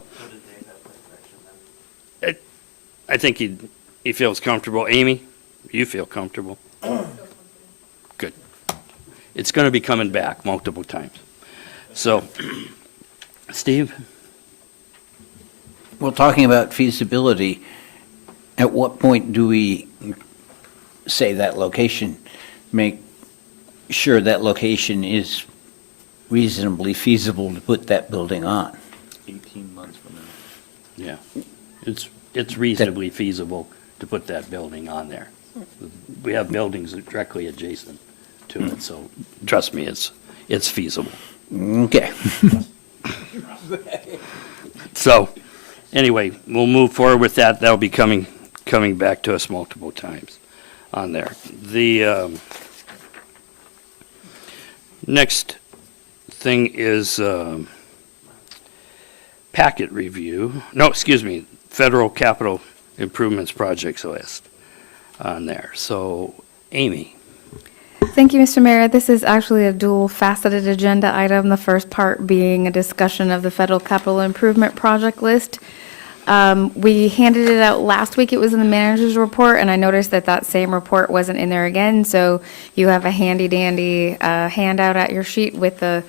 I think he feels comfortable. Amy, you feel comfortable? Good. It's going to be coming back multiple times. So, Steve? Well, talking about feasibility, at what point do we say that location, make sure that location is reasonably feasible to put that building on? 18 months from now. Yeah. It's reasonably feasible to put that building on there. We have buildings directly adjacent to it, so trust me, it's feasible. Okay. So, anyway, we'll move forward with that. That'll be coming back to us multiple times on there. The next thing is packet review. No, excuse me, Federal Capital Improvements Projects list on there. So, Amy. Thank you, Mr. Mayor. This is actually a dual-faceted agenda item, the first part being a discussion of the Federal Capital Improvement Project list. We handed it out last week. It was in the manager's report, and I noticed that same report wasn't in there again. So you have a handy-dandy handout at your sheet with the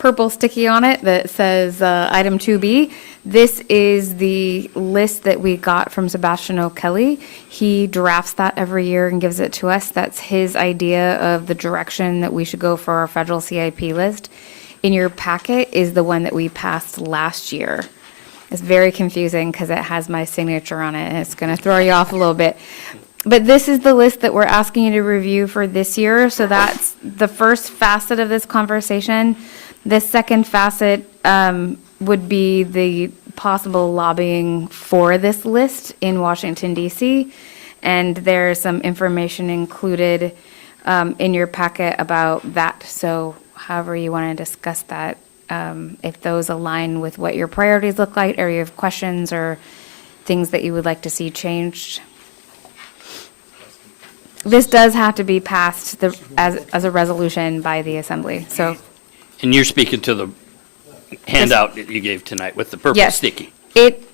purple sticky on it that says item 2B. This is the list that we got from Sebastian O'Kelly. He drafts that every year and gives it to us. That's his idea of the direction that we should go for our federal CIP list. In your packet is the one that we passed last year. It's very confusing because it has my signature on it, and it's going to throw you off a little bit. But this is the list that we're asking you to review for this year, so that's the first facet of this conversation. The second facet would be the possible lobbying for this list in Washington, D.C., and there's some information included in your packet about that. So however you want to discuss that, if those align with what your priorities look like, or you have questions or things that you would like to see changed. This does have to be passed as a resolution by the assembly, so. And you're speaking to the handout that you gave tonight with the purple Yes. sticky.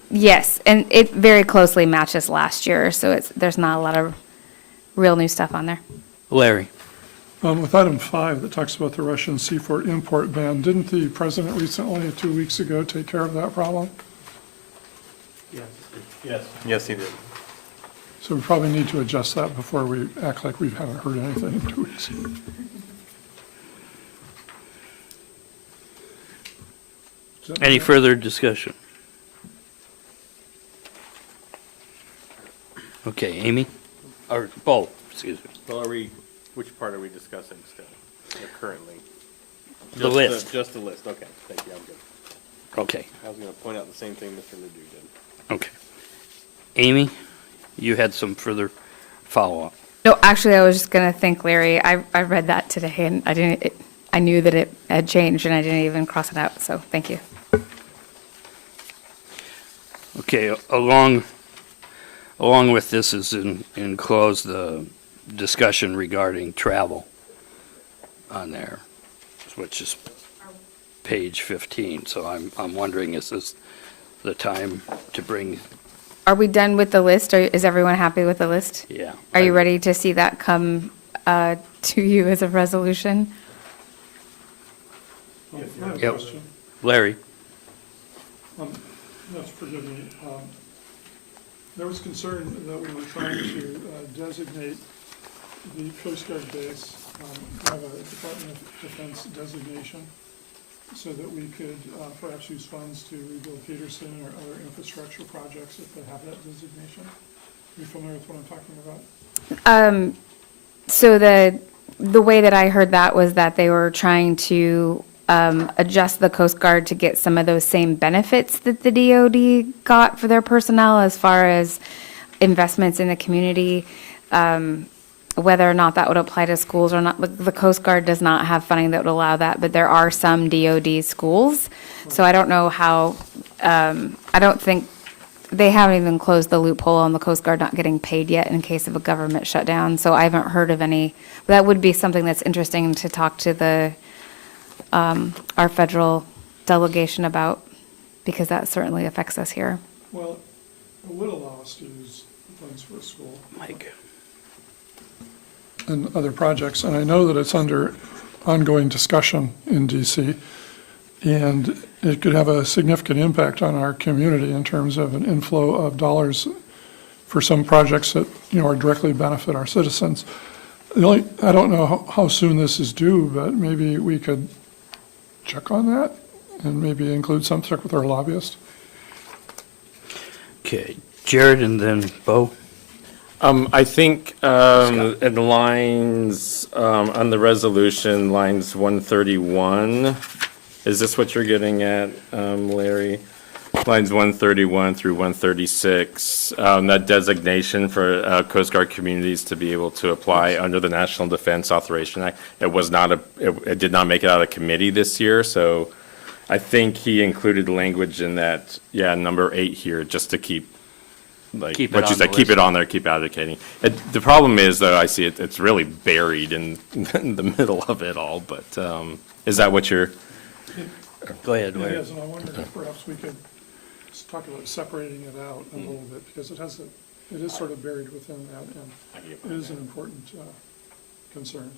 Yes, and it very closely matches last year, so there's not a lot of real new stuff on there. Larry? With item 5 that talks about the Russian C4 import ban, didn't the president recently, 2 weeks ago, take care of that problem? Yes, he did. So we probably need to adjust that before we act like we haven't heard anything in 2 weeks. Any further discussion? Okay, Amy? Or Bo, excuse me. Well, which part are we discussing still, currently? The list. Just the list, okay, thank you, I'm good. Okay, I was gonna point out the same thing Mr. Ledoux did. okay. Amy, you had some further follow-up. No, actually, I was just going to thank Larry. I read that today, and I knew that it had changed, and I didn't even cross it out, so thank you. Okay, along with this is enclosed the discussion regarding travel on there, which is page 15. So I'm wondering, is this the time to bring? Are we done with the list, or is everyone happy with the list? Yeah. Are you ready to see that come to you as a resolution? I have a Yep. question. Larry? Yes, forgive me. There was concern that we were trying to designate the Coast Guard base, have a Department of Defense designation, so that we could perhaps use funds to rebuild Peterson or other infrastructure projects if they have that designation. Are you familiar with what I'm talking about? So the way that I heard that was that they were trying to adjust the Coast Guard to get some of those same benefits that the DoD got for their personnel as far as investments in the community. Whether or not that would apply to schools or not, the Coast Guard does not have funding that would allow that, but there are some DoD schools. So I don't know how, I don't think, they haven't even closed the loophole on the Coast Guard not getting paid yet in case of a government shutdown. So I haven't heard of any, but that would be something that's interesting to talk to our federal delegation about, because that certainly affects us here. Well, it would allow us to use funds for a school. Mike? And other projects, and I know that it's under ongoing discussion in DC, and it could have a significant impact on our community in terms of an inflow of dollars for some projects that, are directly benefit our citizens. I don't know how soon this is due, but maybe we could check on that and maybe include some, check with our lobbyist. Okay, Jared and then Bo? I think in lines, on the resolution, lines 131, is this what you're getting at, Larry? Lines 131 through 136, that designation for Coast Guard communities to be able to apply under the National Defense Authorization Act. It was not it did not make it out of committee this year, so I think he included language in that, number 8 here, just to keep, like, Keep it what you on said, the keep it list. on there, keep advocating. The problem is, though, I see it's really buried in the middle of it all, but is that what you're? Go ahead, It Larry. is, and I wondered if perhaps we could talk about separating it out a little bit, because it is sort of buried within that, and it is an important concern.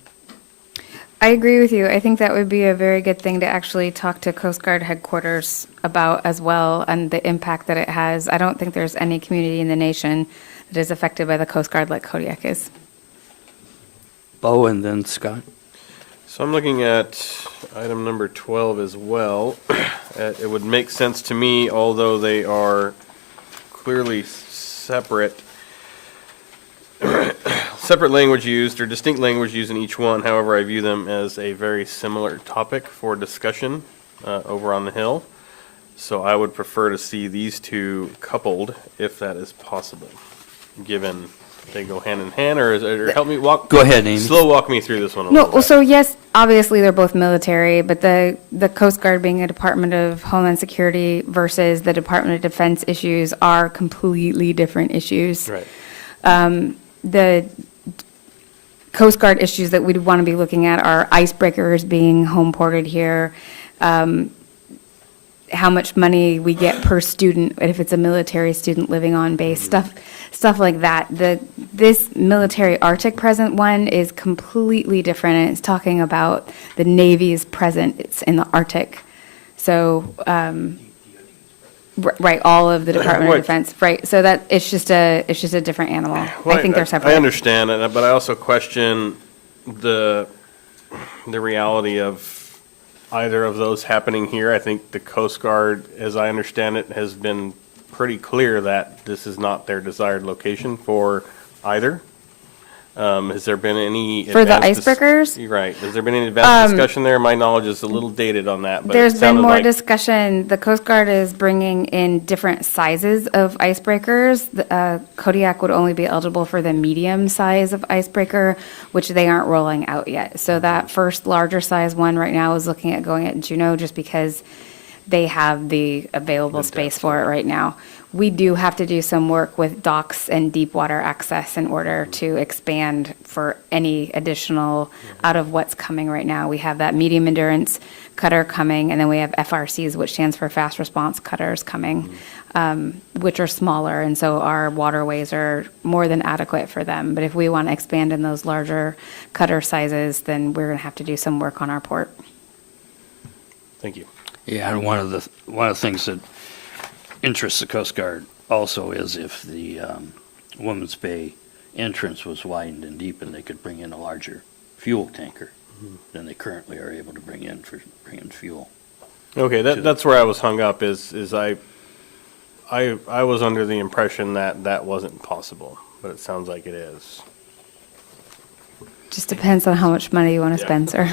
I agree with you. I think that would be a very good thing to actually talk to Coast Guard headquarters about as well, and the impact that it has. I don't think there's any community in the nation that is affected by the Coast Guard like Kodiak is. Bo and then Scott. So I'm looking at item number 12 as well. It would make sense to me, although they are clearly separate, separate language used or distinct language used in each one. However, I view them as a very similar topic for discussion over on the Hill. So I would prefer to see these two coupled, if that is possible, given they go hand in hand, or help me walk. Go ahead, Amy. Slow walk me through this one a No, little well, bit. so yes, obviously they're both military, but the Coast Guard being a Department of Homeland Security versus the Department of Defense issues are completely different issues. Right. The Coast Guard issues that we'd want to be looking at are icebreakers being home ported here, how much money we get per student if it's a military student living on base, stuff like that. This military Arctic present one is completely different, and it's talking about the Navy's presence in the Arctic. So, right, all of the Department of Right. Defense, right? So that it's just a different animal. Well, I think they're separate. I understand, but I also question the reality of either of those happening here. I think the Coast Guard, as I understand it, has been pretty clear that this is not their desired location for either. Has there been any For the advanced icebreakers? Right. Has there been any advanced discussion there? My knowledge is a little dated on that, but it There's been sounded more like discussion. The Coast Guard is bringing in different sizes of icebreakers. Kodiak would only be eligible for the medium size of icebreaker, which they aren't rolling out yet. So that first larger size one right now is looking at going at Juneau just because they have the available space for it right now. We do have to do some work with docks and deep water access in order to expand for any additional out of what's coming right now. We have that medium endurance cutter coming, and then we have FRCs, which stands for fast response cutters coming, which are smaller, and so our waterways are more than adequate for them. But if we want to expand in those larger cutter sizes, then we're going to have to do some work on our port. Thank you. Yeah, and one of the things that interests the Coast Guard also is if the Woman's Bay entrance was widened and deepened, they could bring in a larger fuel tanker than they currently are able to bring in for bringing fuel. Okay, that's where I was hung up, is I was under the impression that that wasn't possible, but it sounds like it is. Just depends on how much money you want to spend, sir.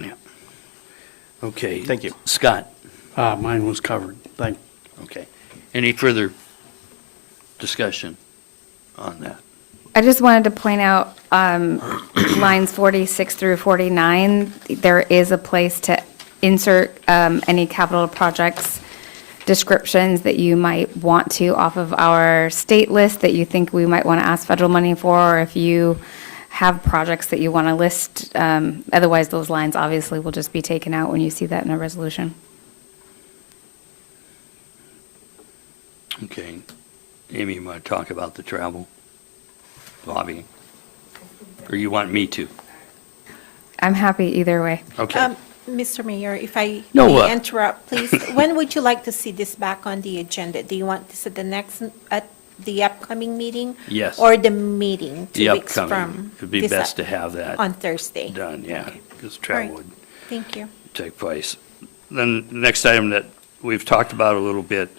Yeah. Okay. Thank you. Scott? Mine was covered. Thank you. Okay. Any further discussion on that? I just wanted to point out lines 46 through 49, there is a place to insert any capital projects descriptions that you might want to off of our state list that you think we might want to ask federal money for, or if you have projects that you want to list. Otherwise, those lines obviously will just be taken out when you see that in a resolution. Okay. Amy, you want to talk about the travel lobbying? Or you want me to? I'm happy either way. Okay. Mr. Mayor, if I No, may interrupt, please. When would you like to see this back on the agenda? Do you want this at the upcoming meeting? Yes. Or the meeting, The 2 weeks upcoming. from? It'd be this best to have that On Thursday. done, yeah, Okay. because All right. travel would Thank you. take place. Then the next item that we've talked about a little bit,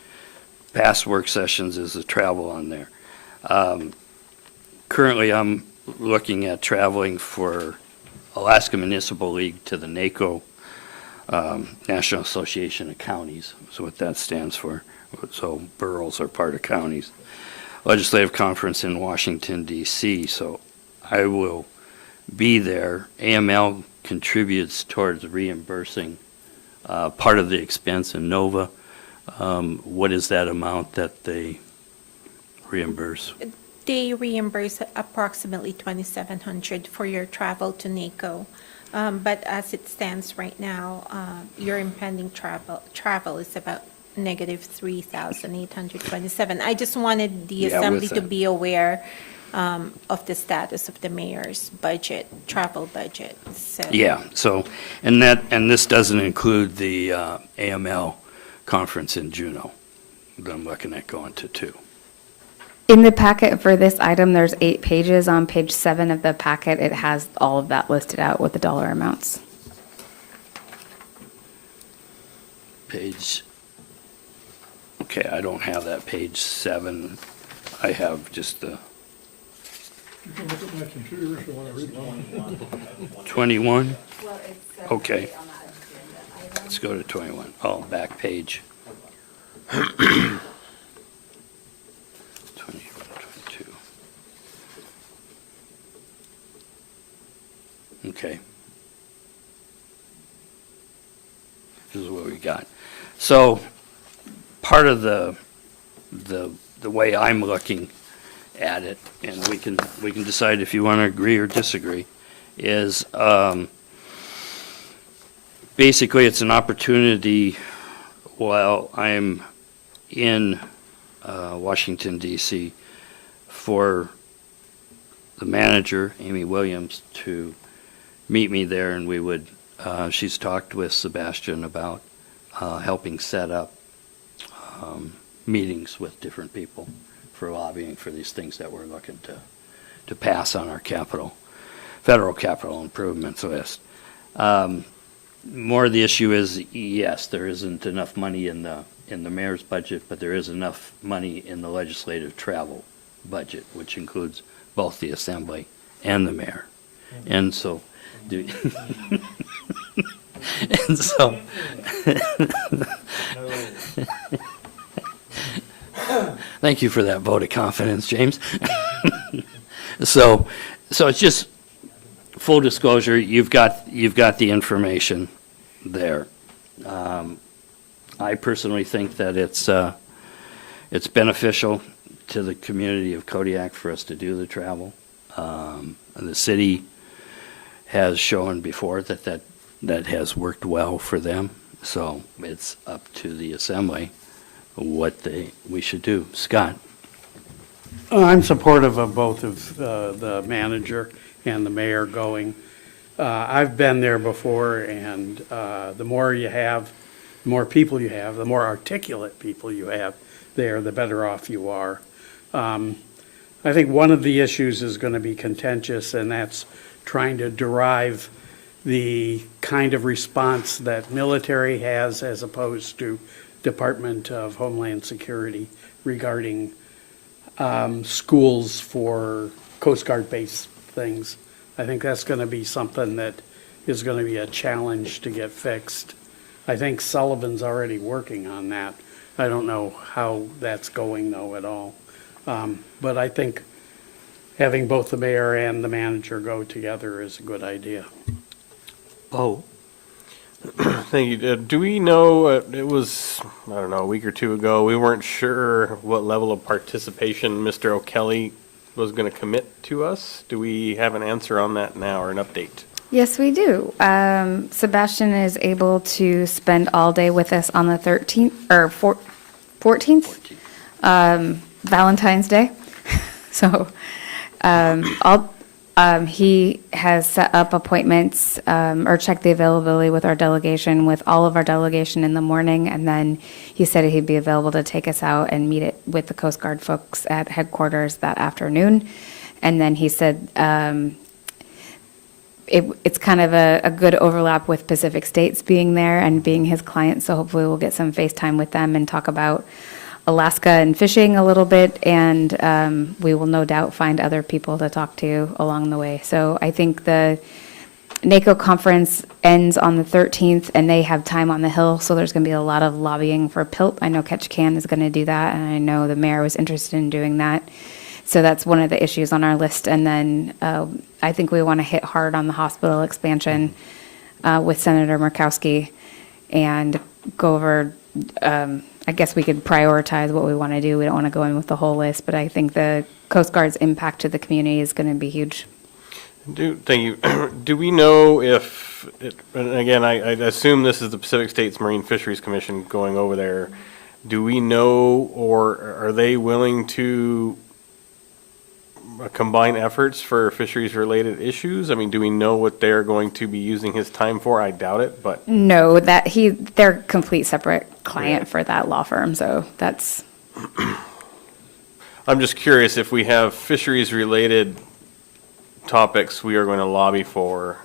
past work sessions, is the travel on there. Currently, I'm looking at traveling for Alaska Municipal League to the NACO, National Association of Counties, is what that stands for. So boroughs are part of counties. Legislative conference in Washington, D.C., so I will be there. AML contributes towards reimbursing part of the expense in NOVA. What is that amount that they reimburse? They reimburse approximately $2,700 for your travel to NACO. But as it stands right now, your impending travel is about negative $3,827. I just wanted the Yeah, assembly with to that. be aware of the status of the mayor's budget, travel budget, so. Yeah, so, and this doesn't include the AML conference in Juneau that I'm looking at going to too. In the packet for this item, there's 8 pages. On page 7 of the packet, it has all of that listed out with the dollar amounts. Page, okay, I don't have that page 7. I have just the You can look at my computer if you want to read mine. 21. Okay. Let's go to 21. Oh, back page. 21, 22. Okay. This is what we got. So, part of the way I'm looking at it, and we can decide if you want to agree or disagree, is basically it's an opportunity while I'm in Washington DC for the manager, Amy Williams, to meet me there, and we would, she's talked with Sebastian about helping set up meetings with different people for lobbying for these things that we're looking to pass on our federal capital improvements list. More of the issue is, yes, there isn't enough money in the mayor's budget, but there is enough money in the legislative travel budget, which includes both the assembly and the mayor. And so, and so, thank you for that vote of confidence, James. So it's just full disclosure. You've got the information there. I personally think that it's beneficial to the community of Kodiak for us to do the travel. And the city has shown before that has worked well for them. So it's up to the assembly what we should do. Scott? I'm supportive of both of the manager and the mayor going. I've been there before, and the more you have, the more people you have, the more articulate people you have there, the better off you are. I think one of the issues is going to be contentious, and that's trying to derive the kind of response that military has as opposed to Department of Homeland Security regarding schools for Coast Guard-based things. I think that's going to be something that is going to be a challenge to get fixed. I think Sullivan's already working on that. I don't know how that's going, though, at all. But I think having both the mayor and the manager go together is a good idea. Oh. Thank you. Do we know, it was, I don't know, a week or two ago, we weren't sure what level of participation Mr. O'Kelly was going to commit to us. Do we have an answer on that now, or an update? Yes, we do. Sebastian is able to spend all day with us on the 13th, or 14th, Valentine's Day. So he has set up appointments or checked the availability with our delegation, with all of our delegation in the morning, and then he said he'd be available to take us out and meet it with the Coast Guard folks at headquarters that afternoon. And then he said it's kind of a good overlap with Pacific States being there and being his client, so hopefully we'll get some FaceTime with them and talk about Alaska and fishing a little bit, and we will no doubt find other people to talk to along the way. So I think the NACO conference ends on the 13th, and they have time on the Hill, so there's going to be a lot of lobbying for PILT. I know Ketchikan is going to do that, and I know the mayor was interested in doing that. So that's one of the issues on our list. And then I think we want to hit hard on the hospital expansion with Senator Murkowski and go over, I guess we could prioritize what we want to do. We don't want to go in with the whole list, but I think the Coast Guard's impact to the community is going to be huge. Thank you. Do we know if, and again, I assume this is the Pacific States Marine Fisheries Commission going over there. Do we know, or are they willing to combine efforts for fisheries-related issues? I mean, do we know what they're going to be using his time for? I doubt it, but, No, they're a complete separate client for that law firm, so that's, I'm just curious if we have fisheries-related topics we are going to lobby for.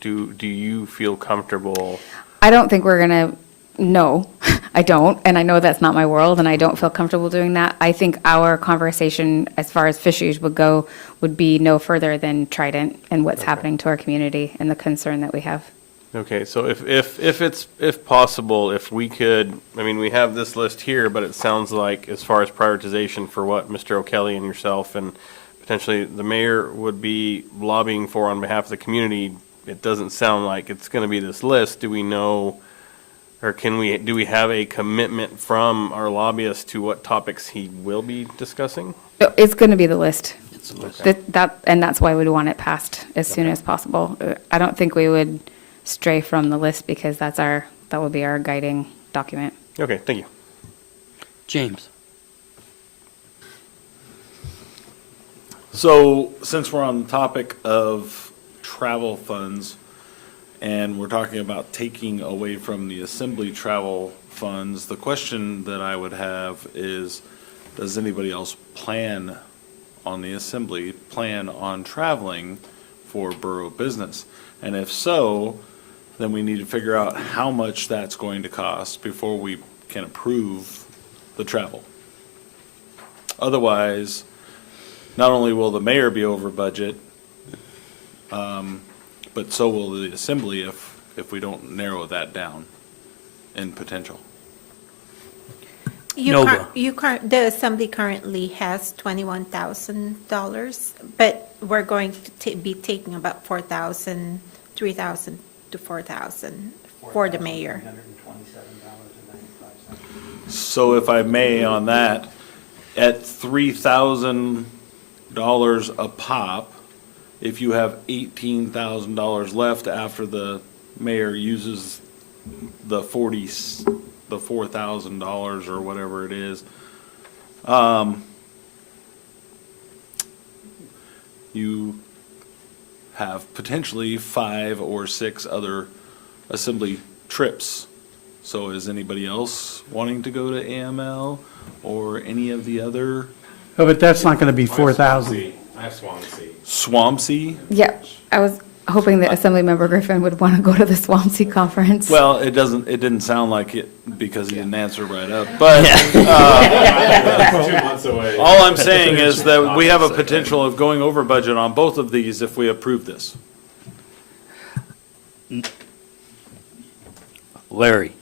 Do you feel comfortable? I don't think we're gonna, no, I don't, and I know that's not my world, and I don't feel comfortable doing that. I think our conversation, as far as fisheries would go, would be no further than Trident and what's happening to our community and the concern that we have. Okay, so if possible, if we could, I mean, we have this list here, but it sounds like as far as prioritization for what Mr. O'Kelly and yourself and potentially the mayor would be lobbying for on behalf of the community, it doesn't sound like it's going to be this list. Do we know, or do we have a commitment from our lobbyist to what topics he will be discussing? No, it's gonna be the list. It's a list. And that's why we'd want it passed as soon as possible. I don't think we would stray from the list because that would be our guiding document. Okay, thank you. James? So, since we're on the topic of travel funds, and we're talking about taking away from the assembly travel funds, the question that I would have is, does anybody else plan on the assembly, plan on traveling for borough business? And if so, then we need to figure out how much that's going to cost before we can approve the travel. Otherwise, not only will the mayor be over budget, but so will the assembly if we don't narrow that down in potential. Nova. The assembly currently has $21,000, but we're going to be taking about $4,000, $3,000 to $4,000 for the mayor. So if I may on that, at $3,000 a pop, if you have $18,000 left after the mayor uses the $4,000 or whatever it is, you have potentially 5 or 6 other assembly trips. So is anybody else wanting to go to AML or any of the other? Oh, but that's not going to be 4,000. I have Swansea. Swampsea? Yeah, I was hoping that Assemblymember Griffin would want to go to the Swansea conference. Well, it didn't sound like it because he didn't answer right up, but, 2 months away. all I'm saying is that we have a potential of going over budget on both of these if we approve this. Larry?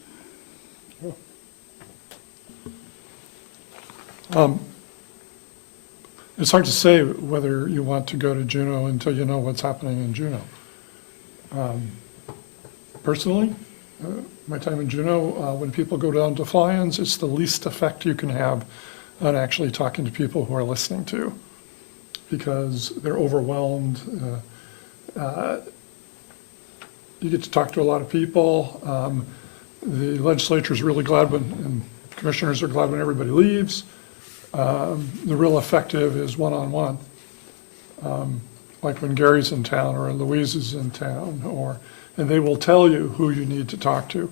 It's hard to say whether you want to go to Juneau until you know what's happening in Juneau. Personally, my time in Juneau, when people go down to fly-ins, it's the least effect you can have on actually talking to people who are listening to, because they're overwhelmed. You get to talk to a lot of people. The legislature is really glad and commissioners are glad when everybody leaves. The real effective is one-on-one, like when Gary's in town or Louise is in town, and they will tell you who you need to talk to.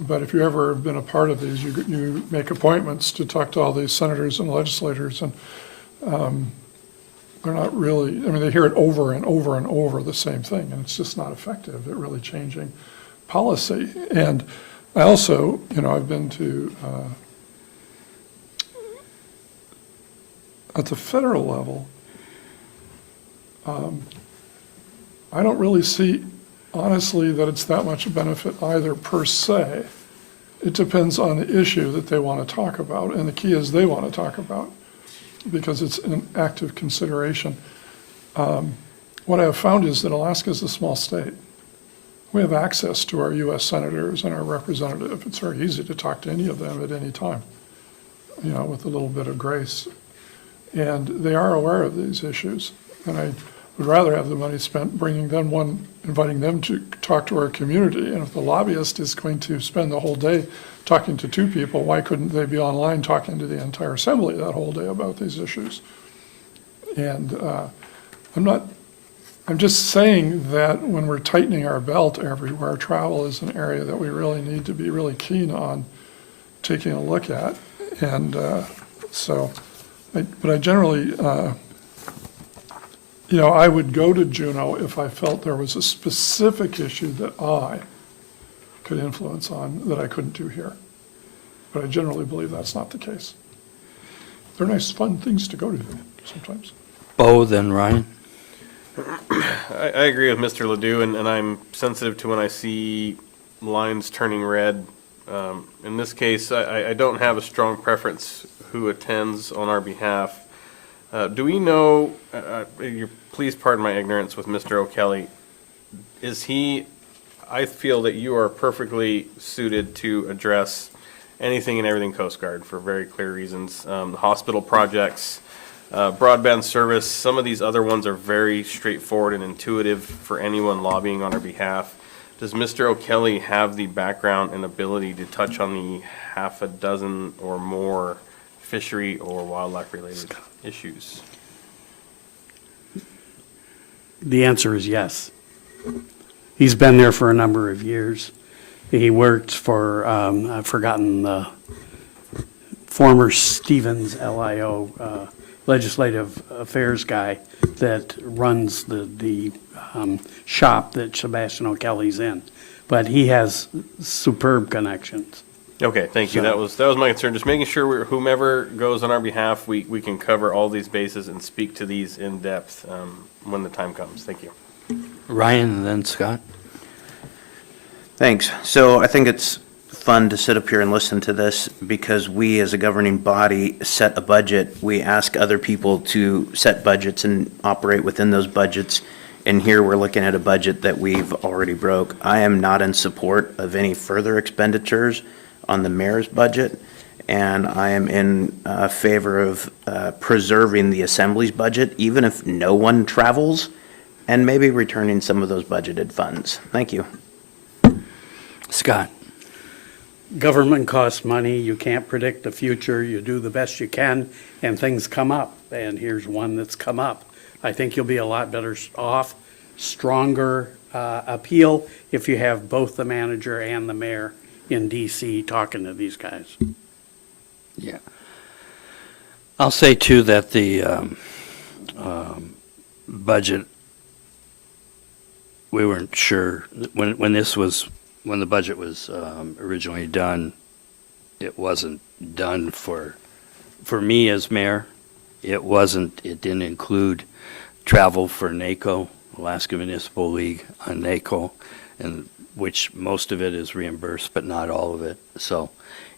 But if you ever have been a part of these, you make appointments to talk to all these senators and legislators, and they're not really, I mean, they hear it over and over and over, the same thing, and it's just not effective at really changing policy. And I also, I've been to, at the federal level, I don't really see, honestly, that it's that much a benefit either per se. It depends on the issue that they want to talk about, and the key is they want to talk about, because it's an active consideration. What I have found is that Alaska is a small state. We have access to our U.S. senators and our representative. It's very easy to talk to any of them at any time, with a little bit of grace. And they are aware of these issues. And would rather have the money spent bringing them inviting them to talk to our community. And if the lobbyist is going to spend the whole day talking to two people, why couldn't they be online talking to the entire assembly that whole day about these issues? And I'm just saying that when we're tightening our belt everywhere, travel is an area that we really need to be really keen on taking a look at. And but I generally, I would go to Juneau if I felt there was a specific issue that I could influence on that I couldn't do here. But I generally believe that's not the case. They're nice, fun things to go to sometimes. Bo, then Ryan? I agree with Mr. Ledoux, and I'm sensitive to when I see lines turning red. In this case, I don't have a strong preference who attends on our behalf. Do we know, please pardon my ignorance with Mr. O'Kelly, I feel that you are perfectly suited to address anything and everything Coast Guard for very clear reasons. The hospital projects, broadband service, some of these other ones are very straightforward and intuitive for anyone lobbying on our behalf. Does Mr. O'Kelly have the background and ability to touch on the half a dozen or more fishery or wildlife related issues? The answer is yes. He's been there for a number of years. He worked for, I've forgotten the former Stevens LIO legislative affairs guy that runs the shop that Sebastian O'Kelly's in. But he has superb connections. Okay, thank you. That was my concern. Just making sure whomever goes on our behalf, we can cover all these bases and speak to these in depth when the time comes. Thank you. Ryan and then Scott? Thanks. So I think it's fun to sit up here and listen to this because we as a governing body set a budget. We ask other people to set budgets and operate within those budgets. And here we're looking at a budget that we've already broke. I am not in support of any further expenditures on the mayor's budget, and I am in favor of preserving the assembly's budget, even if no one travels, and maybe returning some of those budgeted funds. Thank you. Scott? Government costs money. You can't predict the future. You do the best you can, and things come up. And here's one that's come up. I think you'll be a lot better off, stronger appeal if you have both the manager and the mayor in DC talking to these guys. Yeah. I'll say too that the budget, we weren't sure when the budget was originally done, it wasn't done for me as mayor. It didn't include travel for NACO, Alaska Municipal League on NACO, and which most of it is reimbursed, but not all of it. So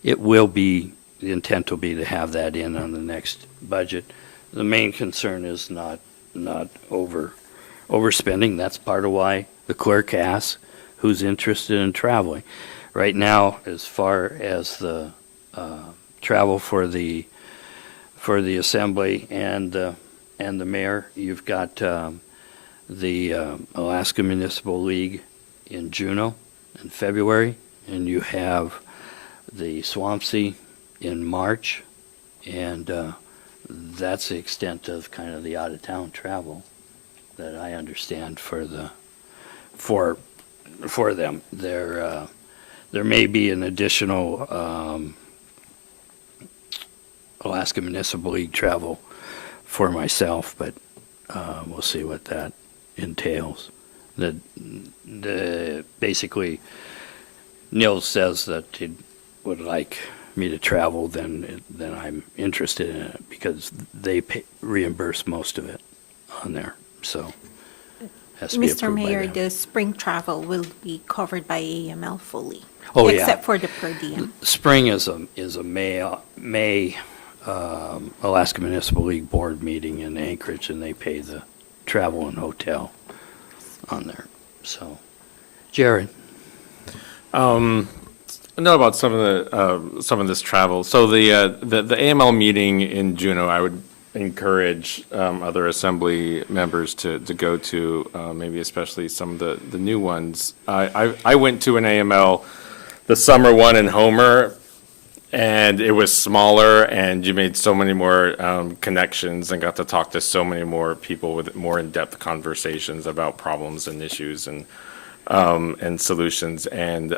the intent will be to have that in on the next budget. The main concern is not overspending. That's part of why the clerk asks who's interested in traveling. Right now, as far as the travel for the assembly and the mayor, you've got the Alaska Municipal League in Juneau in February, and you have the Swampsea in March, and that's the extent of kind of the out-of-town travel that I understand for them. There may be an additional Alaska Municipal League travel for myself, but we'll see what that entails. Basically, Nils says that he would like me to travel, then I'm interested in it because they reimburse most of it on there. So, has to be Mr. approved by Mayor, them. the spring travel will be covered by AML fully. Oh, yeah. Except for the per diem. Spring is a May Alaska Municipal League board meeting in Anchorage, and they pay the travel and hotel on there. So, Jared. I know about some of this travel. So the AML meeting in Juneau, I would encourage other assembly members to go to, maybe especially some of the new ones. I went to an AML, the summer one in Homer, and it was smaller, and you made so many more connections and got to talk to so many more people with more in-depth conversations about problems and issues and solutions. And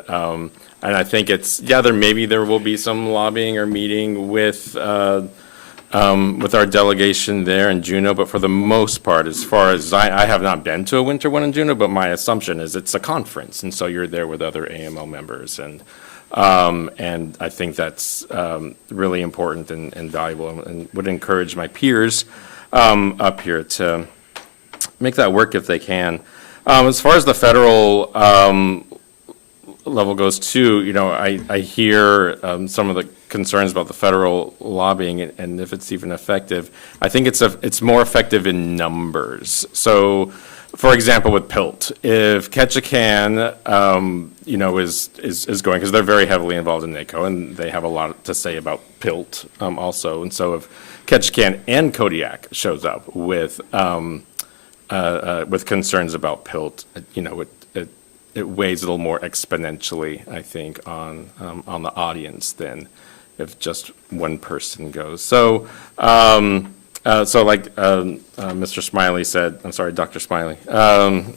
I think there will be some lobbying or meeting with our delegation there in Juneau, but for the most part, as far as I have not been to a winter one in Juneau, but my assumption is it's a conference, and so you're there with other AML members, and I think that's really important and valuable, and would encourage my peers up here to make that work if they can. As far as the federal level goes too, I hear some of the concerns about the federal lobbying and if it's even effective. I think it's more effective in numbers. So, for example, with PILT, if Ketchikan, is going, because they're very heavily involved in NACO, and they have a lot to say about PILT also. And so if Ketchikan and Kodiak shows up with concerns about PILT, it weighs a little more exponentially, I think, on the audience than if just one person goes. So, like Mr. Smiley said, I'm sorry, Dr. Smiley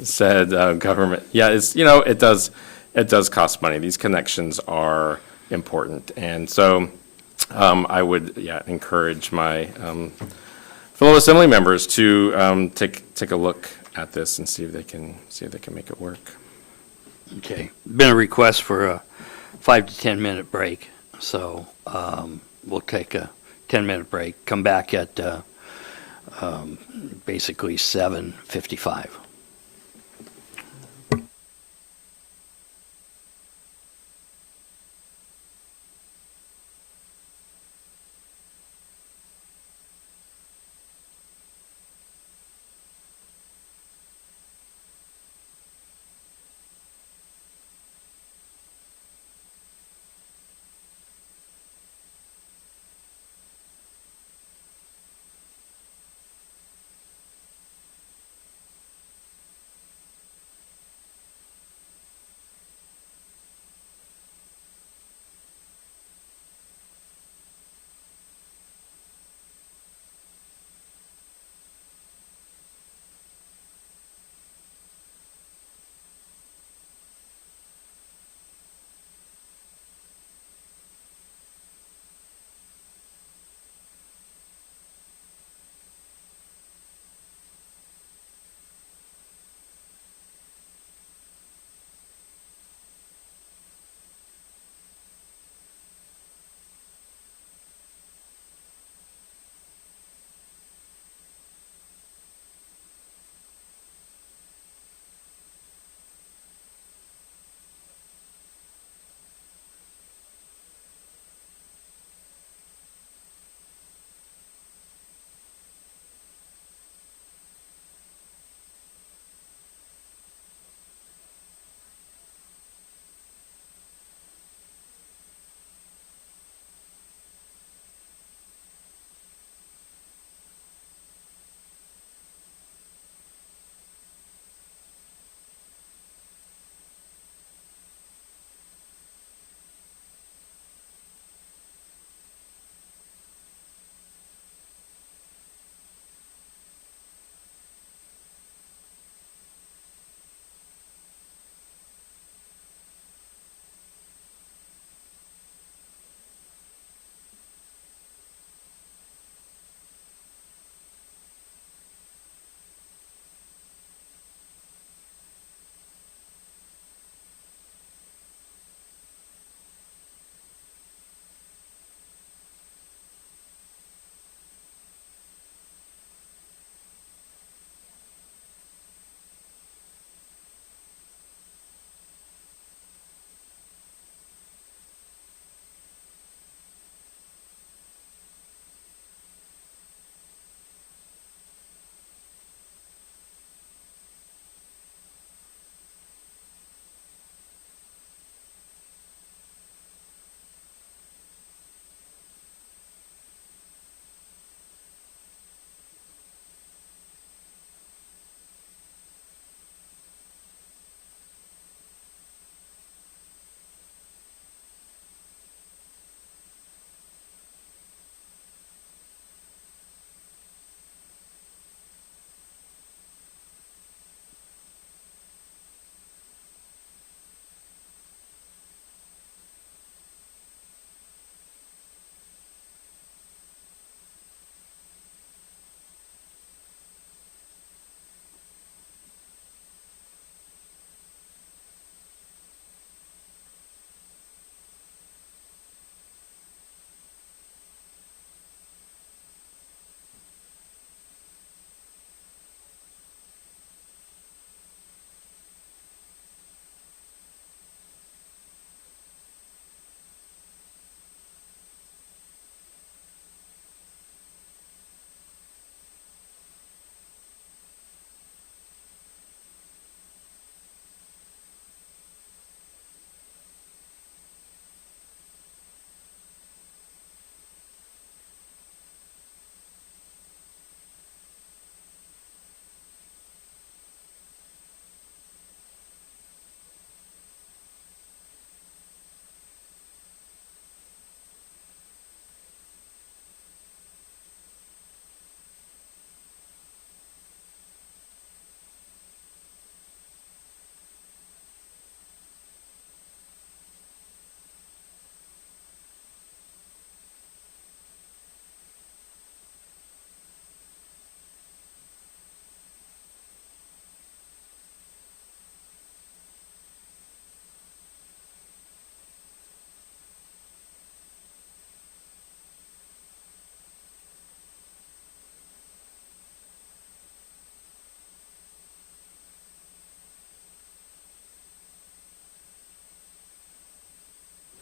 said, government. Yeah, it does cost money. These connections are important, and so I would encourage my fellow assembly members to take a look at this and see if they can make it work. Okay. Been a request for a 5 to 10 minute break, so we'll take a 10-minute break, come back at basically 7:55.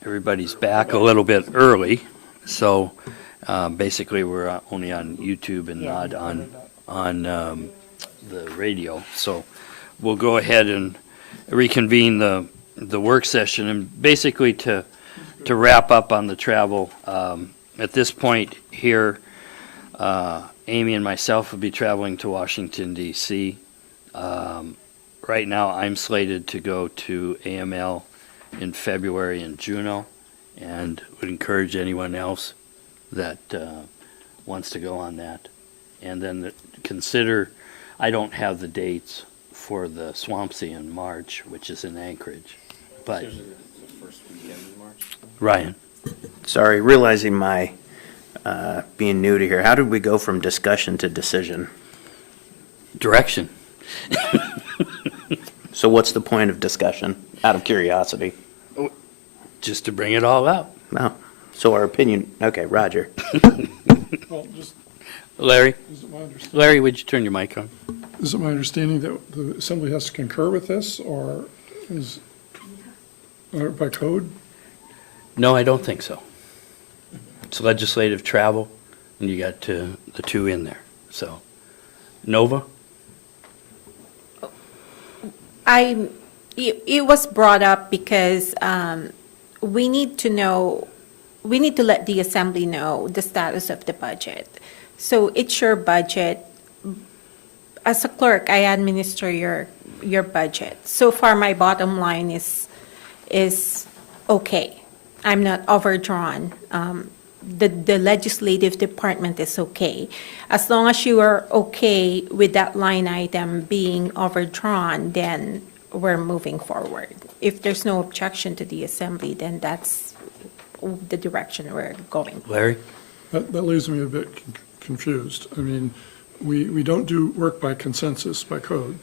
everybo's back a little bit early, so basically we're only on YouTube and not on the radio. So we'll go ahead and reconvene the work session, and basically to wrap up on the travel. At this point here, Amy and myself will be traveling to Washington, D.C. Right now, I'm slated to go to AML in February in Juneau, and would encourage anyone else that wants to go on that. And then consider, I don't have the dates for the Swampsea in March, which is in Anchorage, but Ryan. Sorry, realizing my, being new to here, how did we go from discussion to decision? Direction. So what's the point of discussion, out of curiosity? Just to bring it all up. No, so our opinion, okay, Roger. Well, just, Larry? is it my understanding? Larry, would you turn your mic on? Is it my understanding that the assembly has to concur with this, or is, or by code? No, I don't think so. It's legislative travel, and you got the two in there, so. Nova? It was brought up because we need to let the assembly know the status of the budget. So it's your budget. As a clerk, I administer your budget. So far, my bottom line is okay. I'm not overdrawn. The legislative department is okay. As long as you are okay with that line item being overdrawn, then we're moving forward. If there's no objection to the assembly, then that's the direction we're going. Larry? That leaves me a bit confused. I mean, we don't do work by consensus, by code.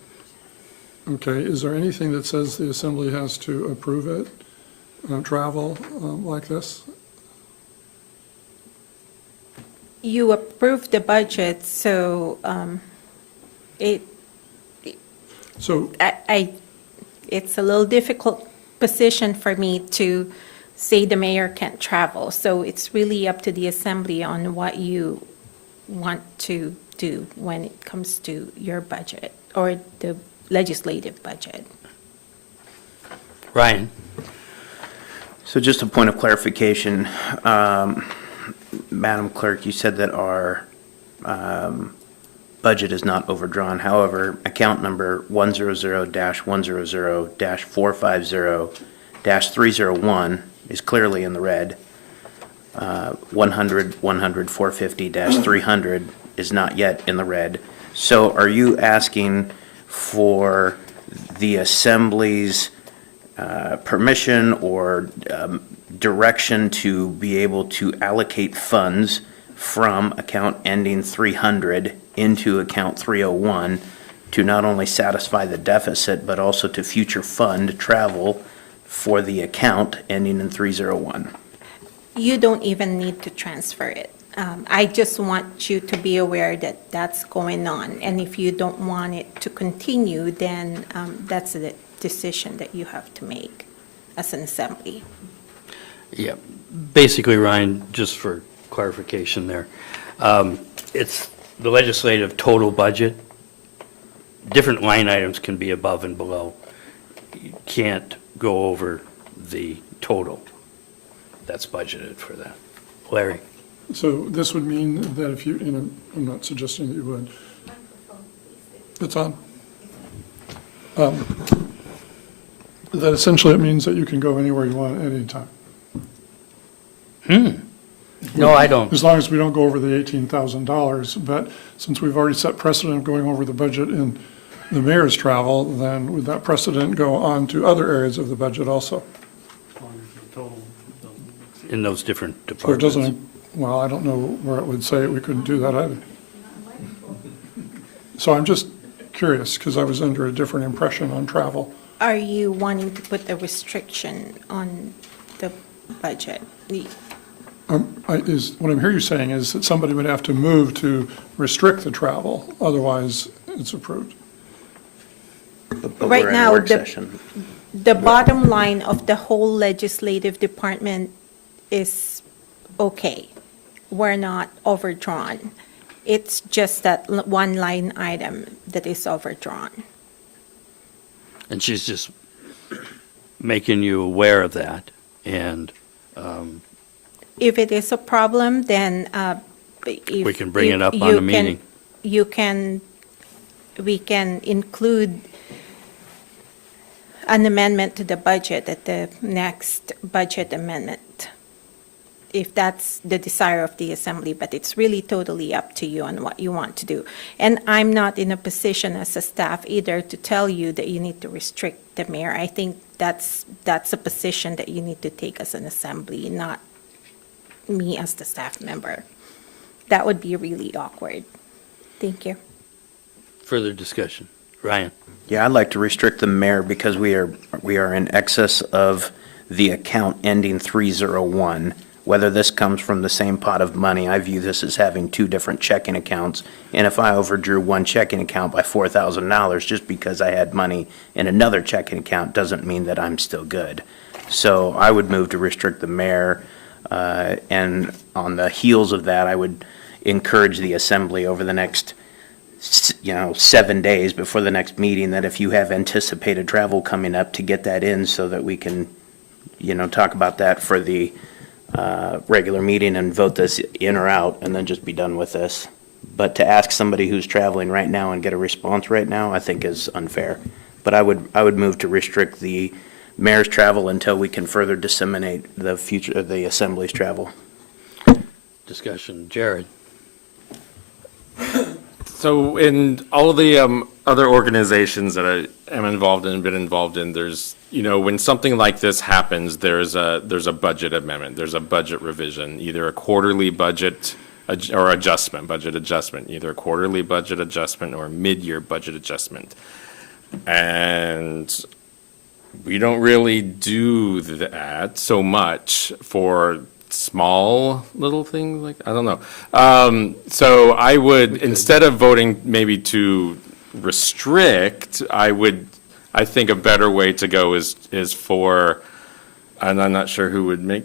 Okay, is there anything that says the assembly has to approve it, travel like this? You approved the budget, so So, it's a little difficult position for me to say the mayor can't travel. So it's really up to the assembly on what you want to do when it comes to your budget or the legislative budget. Ryan? So just a point of clarification, Madam Clerk, you said that our budget is not overdrawn. However, account number 100-100-450-301 is clearly in the red. 450-300 is not yet in the red. So are you asking for the Assembly's permission or direction to be able to allocate funds from account ending 300 into account 301 to not only satisfy the deficit, but also to future fund travel for the account ending in 301? You don't even need to transfer it. I just want you to be aware that that's going on. And if you don't want it to continue, then that's a decision that you have to make as an assembly. Yeah, basically, Ryan, just for clarification there, it's the legislative total budget. Different line items can be above and below. You can't go over the total that's budgeted for that. Larry? so this would mean that if you, I'm not suggesting that you would. It's on. That essentially it means that you can go anywhere you want at any time. No, I don't. As long as we don't go over the $18,000, but since we've already set precedent of going over the budget in the mayor's travel, then would that precedent go on to other areas of the budget also? In those different So it departments. doesn't, well, I don't know where it would say we couldn't do that either. So I'm just curious, because I was under a different impression on travel. Are you wanting to put a restriction on the budget? What I'm hearing you saying is that somebody would have to move to restrict the travel, otherwise it's approved. But Right we're in a now, work the- session. the bottom line of the whole legislative department is okay. We're not overdrawn. It's just that one line item that is overdrawn. And she's just making you aware of that, and If it is a problem, then we can bring it up on the meeting. We can include an amendment to the budget at the next budget amendment, if that's the desire of the assembly, but it's really totally up to you on what you want to do. And I'm not in a position as a staff either to tell you that you need to restrict the mayor. I think that's a position that you need to take as an assembly, not me as the staff member. That would be really awkward. Thank you. Further discussion. Ryan? Yeah, I'd like to restrict the mayor because we are in excess of the account ending 301. Whether this comes from the same pot of money, I view this as having two different checking accounts. And if I overdrew one checking account by $4,000 just because I had money in another checking account doesn't mean that I'm still good. So I would move to restrict the mayor. And on the heels of that, I would encourage the assembly over the next 7 days before the next meeting, that if you have anticipated travel coming up, to get that in so that we can, talk about that for the regular meeting and vote this in or out and then just be done with this. But to ask somebody who's traveling right now and get a response right now, I think is unfair. But I would move to restrict the mayor's travel until we can further disseminate the future of the assembly's travel. Discussion. Jared? So in all of the other organizations that I am involved in, been involved in, there's, when something like this happens, there's a budget amendment, there's a budget revision, either a quarterly budget or budget adjustment, either a quarterly budget adjustment or a mid-year budget adjustment. And we don't really do that so much for small little things, like, I don't know. So I would, instead of voting maybe to restrict, I think a better way to go is for, and I'm not sure who would make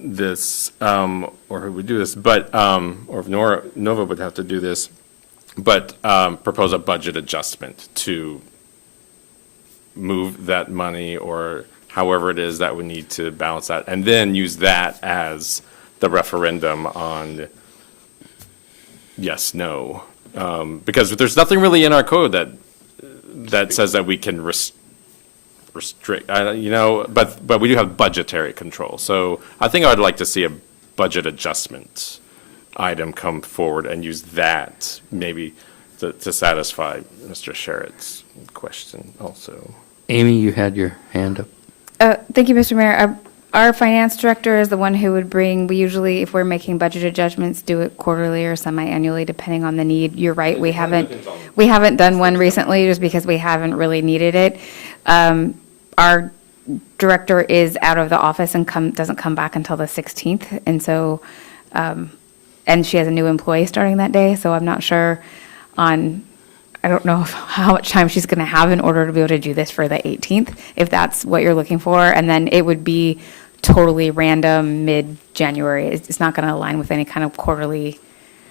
this, or who would do this, but, or if Nova would have to do this, but propose a budget adjustment to move that money, or however it is that we need to balance that, and then use that as the referendum on yes, no. Because there's nothing really in our code that says that we can restrict, but we do have budgetary control. So I think I would like to see a budget adjustment item come forward and use that maybe to satisfy Mr. Sherritt's question also. Amy, you had your hand up. Thank you, Mr. Mayor. Our finance director is the one who would we usually, if we're making budget adjustments, do it quarterly or semi-annually, depending on the need. You're right, we haven't done one recently just because we haven't really needed it. Our director is out of the office and doesn't come back until the 16th, and so, and she has a new employee starting that day, so I'm not sure I don't know how much time she's going to have in order to be able to do this for the 18th, if that's what you're looking for. And then it would be totally random mid-January. It's not going to align with any kind of quarterly.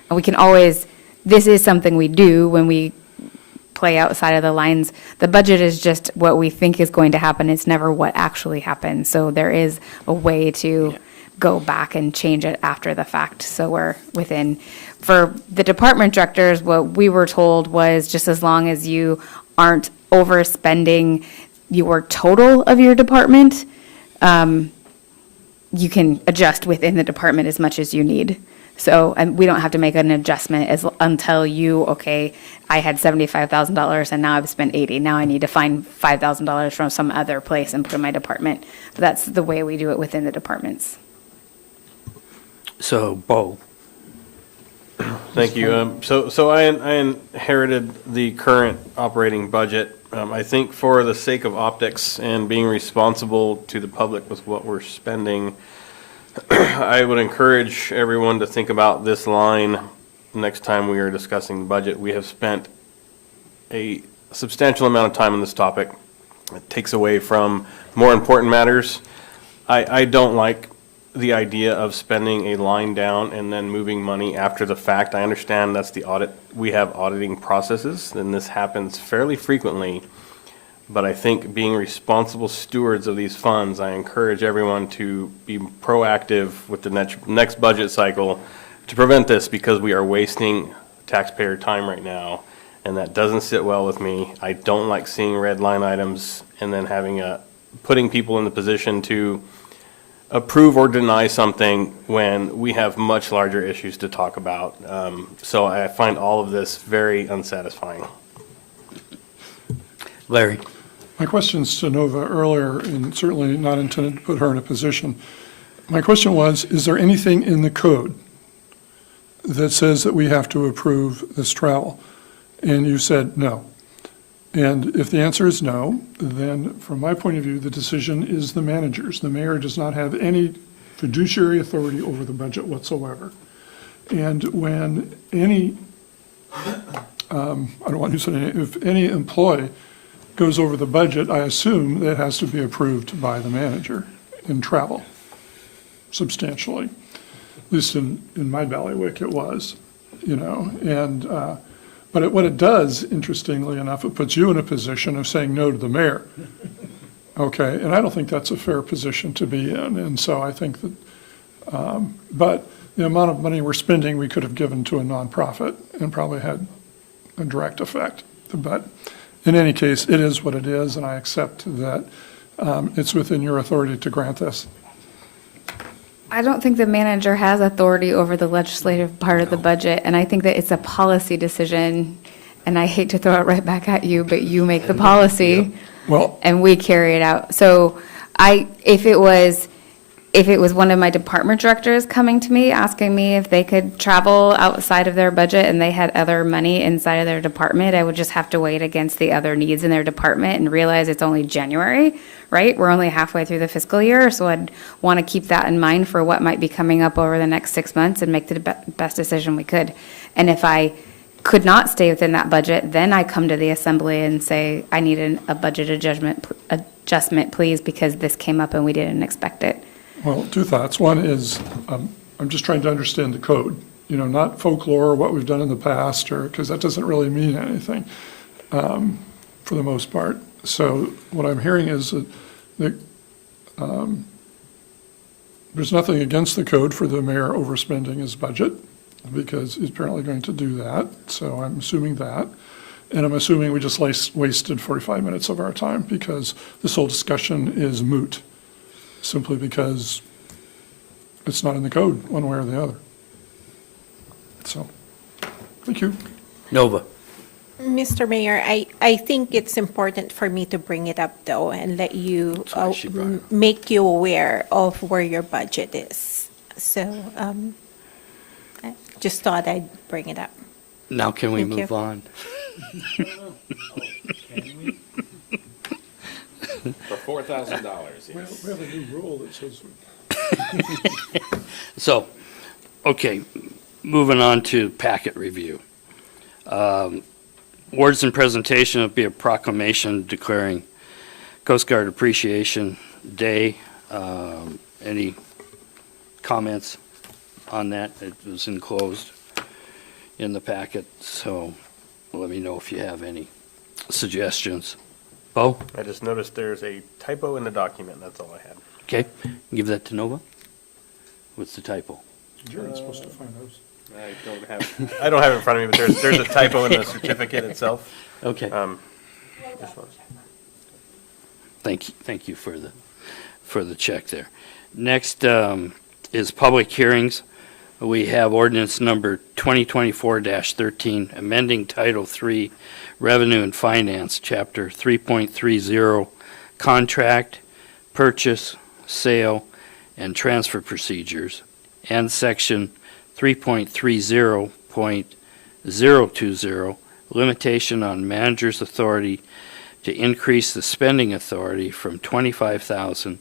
And we can always, this is something we do when we play outside of the lines. The budget is just what we think is going to happen. It's never what actually happens. So there is a way to go back and change it after the fact. So we're within. For the department directors, what we were told was just as long as you aren't overspending your total of your department, you can adjust within the department as much as you need. So we don't have to make an adjustment until I had $75,000 and now I've spent $80,000. Now I need to find $5,000 from some other place and put in my department. But that's the way we do it within the departments. So, Bo. Thank you. So I inherited the current operating budget. I think for the sake of optics and being responsible to the public with what we're spending, I would encourage everyone to think about this line next time we are discussing the budget. We have spent a substantial amount of time on this topic. It takes away from more important matters. I don't like the idea of spending a line down and then moving money after the fact. I understand that's the audit, we have auditing processes, and this happens fairly frequently. But I think being responsible stewards of these funds, I encourage everyone to be proactive with the next budget cycle to prevent this, because we are wasting taxpayer time right now, and that doesn't sit well with me. I don't like seeing red line items and then putting people in the position to approve or deny something when we have much larger issues to talk about. So I find all of this very unsatisfying. Larry? My questions to Nova earlier, and certainly not intended to put her in a position. My question was, is there anything in the code that says that we have to approve this travel? And you said no. And if the answer is no, then from my point of view, the decision is the manager's. The mayor does not have any fiduciary authority over the budget whatsoever. And when any, I don't want to say any, if any employee goes over the budget, I assume that has to be approved by the manager in travel substantially. At least in my bailiwick it was, and but what it does, interestingly enough, it puts you in a position of saying no to the mayor. Okay, and I don't think that's a fair position to be in, and so I think that, but the amount of money we're spending, we could have given to a nonprofit and probably had a direct effect. But in any case, it is what it is, and I accept that it's within your authority to grant this. I don't think the manager has authority over the legislative part of the budget, and I think that it's a policy decision, and I hate to throw it right back at you, but you make the policy, Well, and we carry it out. So if it was one of my department directors coming to me, asking me if they could travel outside of their budget and they had other money inside of their department, I would just have to weigh it against the other needs in their department and realize it's only January, right? We're only halfway through the fiscal year, so I'd want to keep that in mind for what might be coming up over the next 6 months and make the best decision we could. And if I could not stay within that budget, then I come to the assembly and say, I need a budget adjustment, please, because this came up and we didn't expect it. Well, two thoughts. One is, I'm just trying to understand the code, not folklore or what we've done in the past, or, because that doesn't really mean anything for the most part. So what I'm hearing is that there's nothing against the code for the mayor overspending his budget, because he's apparently going to do that. So I'm assuming that. And I'm assuming we just wasted 45 minutes of our time, because this whole discussion is moot, simply because it's not in the code one way or the other. So, thank you. Nova? Mr. Mayor, I think it's important for me to bring it up, though, and let you, That's why she brought it. make you aware of where your budget is. So I just thought I'd bring it up. Now can we Thank you. move on? For $4,000, We have a new rule that says So, okay, moving on to packet review. Words and presentation will be a proclamation declaring Coast Guard Appreciation Day. Any comments on that? It was enclosed in the packet, so let me know if you have any suggestions. Bo? I just noticed there's a typo in the document, that's all I had. Okay, give that to Nova. What's the typo? Jared's supposed to find those. I don't have it in front of me, but there's a typo in the certificate itself. Okay, Just was- thank you for the check there. Next is public hearings. We have ordinance number 2024-13, amending Title III, Revenue and Finance, Chapter 3.30, Contract, Purchase, Sale, and Transfer Procedures, and Section 3.30.020, Limitation on Manager's Authority to increase the spending authority from $25,000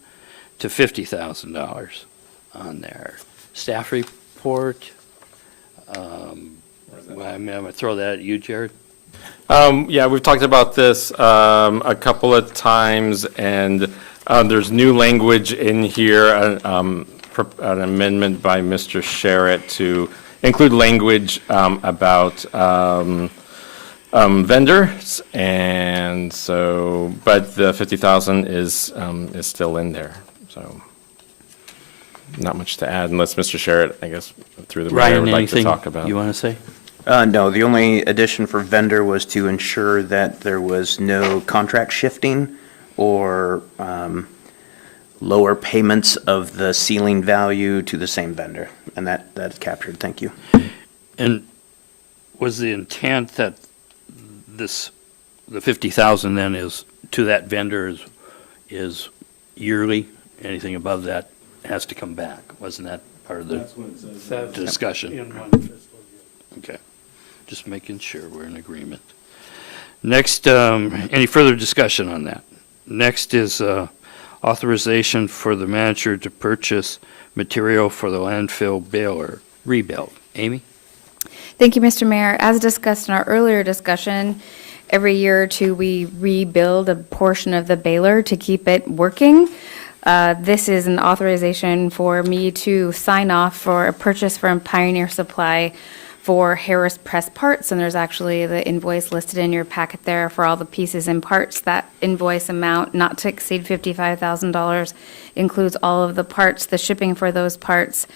to $50,000 on there. Staff report. I'm going to throw that at you, Jared. Yeah, we've talked about this a couple of times, and there's new language in here, an amendment by Mr. Sherritt to include language about vendors, and so, but the 50,000 is still in there, so not much to add unless Mr. Sherritt, I guess, through the mayor, Ryan, would like to anything talk about. you want to say? No, the only addition for vendor was to ensure that there was no contract shifting or lower payments of the ceiling value to the same vendor, and that's captured. Thank you. And was the intent that the 50,000 then is, to that vendor is yearly? Anything above that has to come back? Wasn't that part of the discussion? In one fiscal year. Okay. Just making sure we're in agreement. Next, any further discussion on that? Next is authorization for the manager to purchase material for the landfill baler rebuild. Amy? Thank you, Mr. Mayor. As discussed in our earlier discussion, every year or two, we rebuild a portion of the baler to keep it working. This is an authorization for me to sign off for a purchase from Pioneer Supply for Harris Press parts, and there's actually the invoice listed in your packet there for all the pieces and parts. That invoice amount, not to exceed $55,000, includes all of the parts, the shipping for those parts,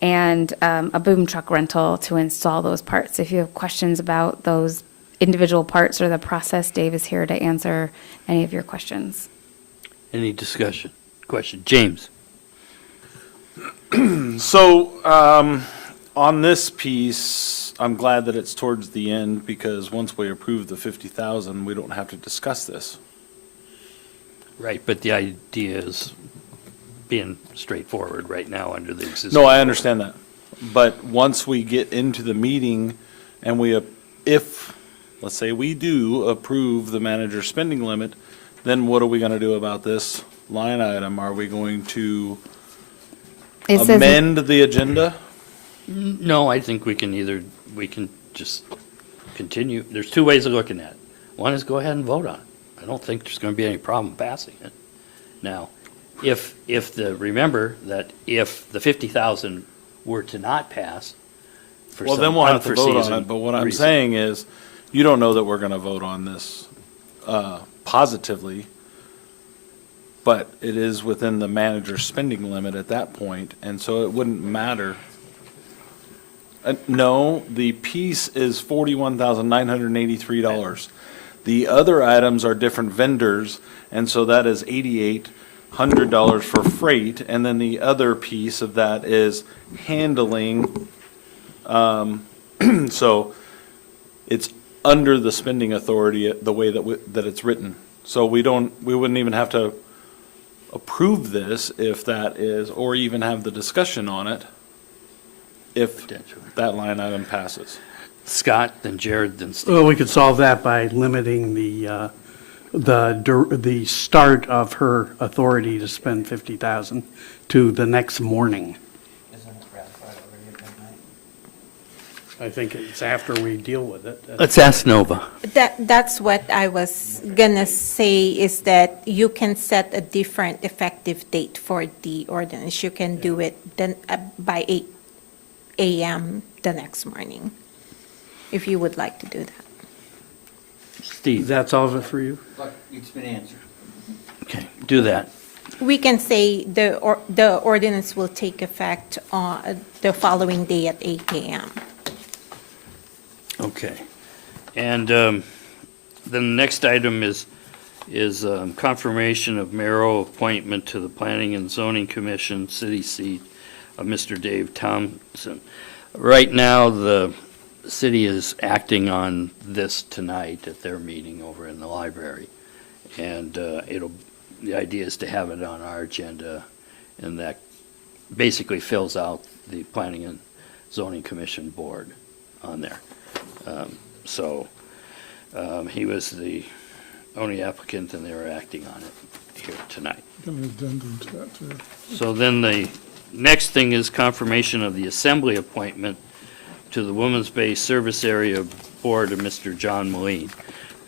and a boom truck rental to install those parts. If you have questions about those individual parts or the process, Dave is here to answer any of your questions. Any discussion? Question? James? So, on this piece, I'm glad that it's towards the end, because once we approve the 50,000, we don't have to discuss this. Right, but the idea is being straightforward right now under the existing. No, I understand that. But once we get into the meeting and if, let's say we do approve the manager's spending limit, then what are we gonna do about this line item? Are we going to It says- amend the agenda? No, I think we can just continue. There's two ways of looking at it. One is go ahead and vote on it. I don't think there's going to be any problem passing it. Now, remember that if the 50,000 were to not pass for Well, some then we'll have to vote on unforeseen it, but what I'm reason- saying is, you don't know that we're gonna vote on this, positively, but it is within the manager's spending limit at that point, and so it wouldn't matter. No, the piece is $41,983. The other items are different vendors, and so that is $8,800 for freight, and then the other piece of that is handling. So it's under the spending authority, the way that it's written. So we wouldn't even have to approve this if that is, or even have the discussion on it if that line item passes. Scott, then Jared, then Steve. Well, we could solve that by limiting the start of her authority to spend 50,000 to the next morning. I think it's after we deal with it. Let's ask Nova. That's what I was gonna say, is that you can set a different effective date for the ordinance. You can do it then by 8 a.m. the next morning, if you would like to do that. Steve? That's all of it for you? It's been answered. Okay, do that. We can say the ordinance will take effect on the following day at 8 a.m. Okay. And then the next item is confirmation of mayoral appointment to the Planning and Zoning Commission, city seat of Mr. Dave Thompson. Right now, the city is acting on this tonight at their meeting over in the library. And the idea is to have it on our agenda, and that basically fills out the Planning and Zoning Commission board on there. He was the only applicant, and they were acting on it here tonight. Got an addendum to that, too. So then the next thing is confirmation of the assembly appointment to the Women's Bay Service Area Board of Mr. John Moline.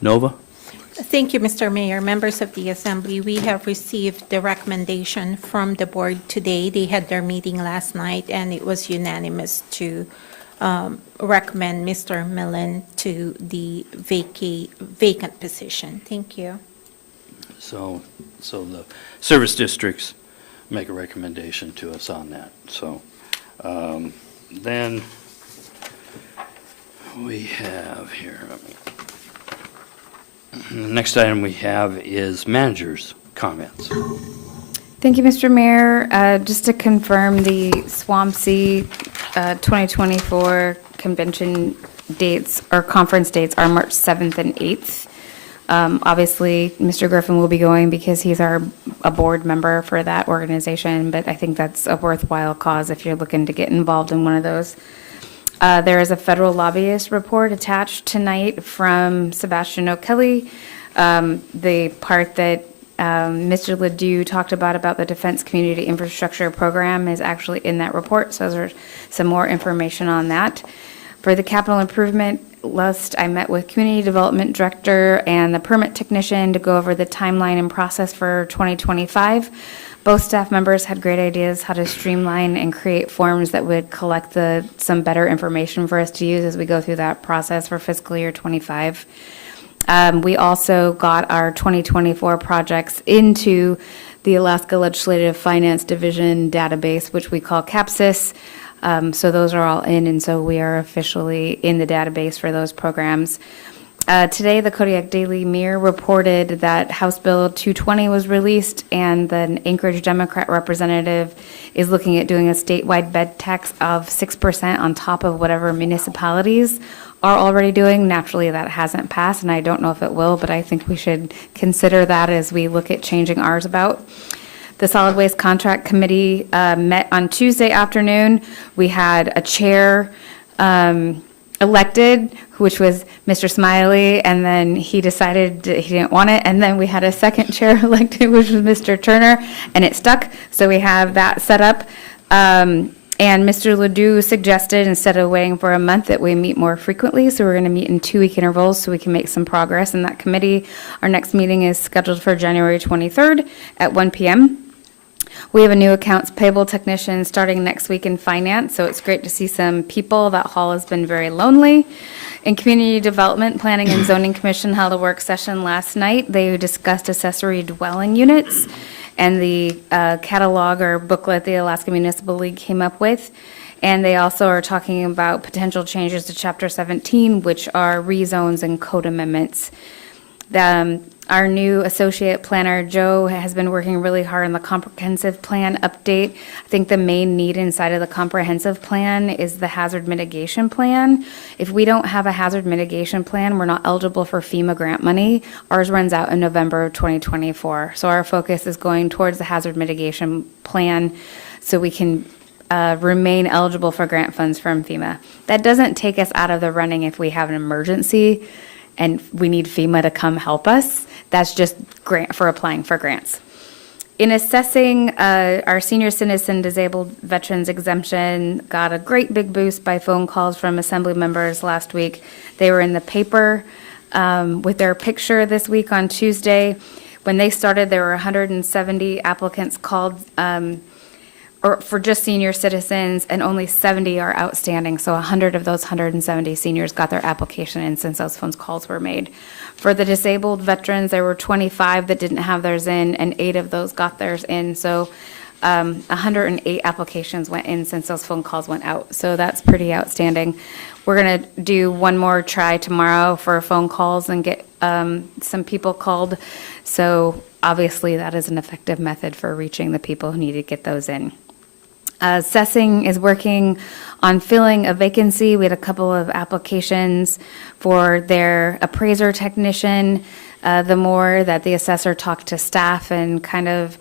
Nova? Thank you, Mr. Mayor. Members of the Assembly, we have received the recommendation from the board today. They had their meeting last night, and it was unanimous to recommend Mr. Millen to the vacant position. Thank you. So the service districts make a recommendation to us on that. So then we have here, the next item we have is managers' comments. Thank you, Mr. Mayor. Just to confirm, the Swampsea 2024 convention dates or conference dates are March 7th and 8th. Obviously, Mr. Griffin will be going because he's a board member for that organization, but I think that's a worthwhile cause if you're looking to get involved in one of those. There is a federal lobbyist report attached tonight from Sebastian O'Kelly. The part that Mr. Ledoux talked about the Defense Community Infrastructure Program is actually in that report, so there's some more information on that. For the capital improvement list, I met with Community Development Director and the permit technician to go over the timeline and process for 2025. Both staff members had great ideas how to streamline and create forms that would collect some better information for us to use as we go through that process for fiscal year 25. We also got our 2024 projects into the Alaska Legislative Finance Division database, which we call CAPSIS. So those are all in, and so we are officially in the database for those programs. Today, the Kodiak Daily Mirror reported that House Bill 220 was released, and the Anchorage Democrat representative is looking at doing a statewide bed tax of 6% on top of whatever municipalities are already doing. Naturally, that hasn't passed, and I don't know if it will, but I think we should consider that as we look at changing ours about. The Solid Waste Contract Committee met on Tuesday afternoon. We had a chair elected, which was Mr. Smiley, and then he decided he didn't want it. And then we had a second chair elected, which was Mr. Turner, and it stuck. So we have that set up. And Mr. Ledoux suggested, instead of waiting for a month, that we meet more frequently. So we're going to meet in 2-week intervals so we can make some progress in that committee. Our next meeting is scheduled for January 23rd at 1 p.m. We have a new accounts payable technician starting next week in finance, so it's great to see some people. That hall has been very lonely. In Community Development, Planning and Zoning Commission held a work session last night. They discussed accessory dwelling units and the catalog or booklet the Alaska Municipal League came up with. And they also are talking about potential changes to Chapter 17, which are rezones and code amendments. Our new associate planner, Joe, has been working really hard on the comprehensive plan update. I think the main need inside of the comprehensive plan is the hazard mitigation plan. If we don't have a hazard mitigation plan, we're not eligible for FEMA grant money. Ours runs out in November of 2024. So our focus is going towards the hazard mitigation plan so we can remain eligible for grant funds from FEMA. That doesn't take us out of the running if we have an emergency and we need FEMA to come help us. That's just grant for applying for grants. In assessing our senior citizen disabled veterans exemption, got a great big boost by phone calls from assembly members last week. They were in the paper with their picture this week on Tuesday. When they started, there were 170 applicants called or for just senior citizens, and only 70 are outstanding. So 100 of those 170 seniors got their application in since those phone calls were made. For the disabled veterans, there were 25 that didn't have theirs in, and 8 of those got theirs in. So 108 applications went in since those phone calls went out. So that's pretty outstanding. We're going to do one more try tomorrow for phone calls and get some people called. So obviously that is an effective method for reaching the people who need to get those in. Assessing is working on filling a vacancy. We had a couple of applications for their appraiser technician. The more that the assessor talked to staff and kind of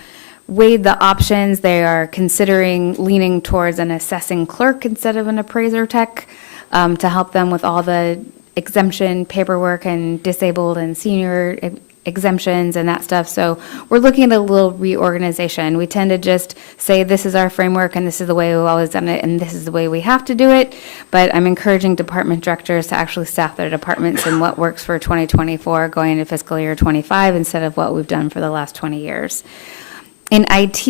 weighed the options, they are considering leaning towards an assessing clerk instead of an appraiser tech to help them with all the exemption paperwork and disabled and senior exemptions and that stuff. So we're looking at a little reorganization. We tend to just say, this is our framework and this is the way we've always done it and this is the way we have to do it. But I'm encouraging department directors to actually staff their departments in what works for 2024 going into fiscal year 25 instead of what we've done for the last 20 years. In IT,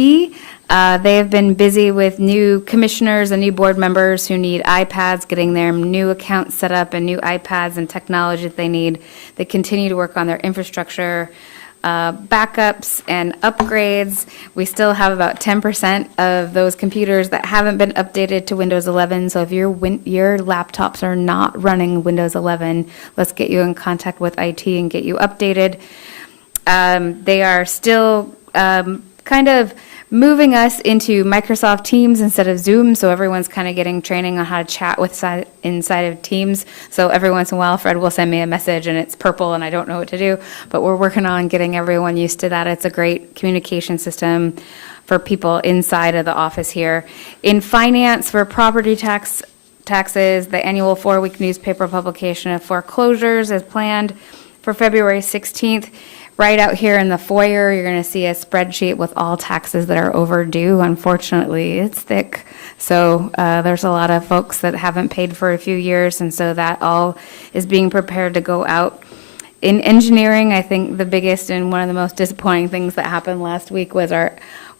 they have been busy with new commissioners and new board members who need iPads, getting their new accounts set up and new iPads and technology that they need. They continue to work on their infrastructure, backups and upgrades. We still have about 10% of those computers that haven't been updated to Windows 11. So if your laptops are not running Windows 11, let's get you in contact with IT and get you updated. They are still kind of moving us into Microsoft Teams instead of Zoom, so everyone's kind of getting training on how to chat inside of Teams. So every once in a while, Fred will send me a message and it's purple and I don't know what to do, but we're working on getting everyone used to that. It's a great communication system for people inside of the office here. In finance, for property taxes, the annual 4-week newspaper publication of foreclosures is planned for February 16th. Right out here in the foyer, you're going to see a spreadsheet with all taxes that are overdue. Unfortunately, it's thick. So there's a lot of folks that haven't paid for a few years, and so that all is being prepared to go out. In engineering, I think the biggest and one of the most disappointing things that happened last week was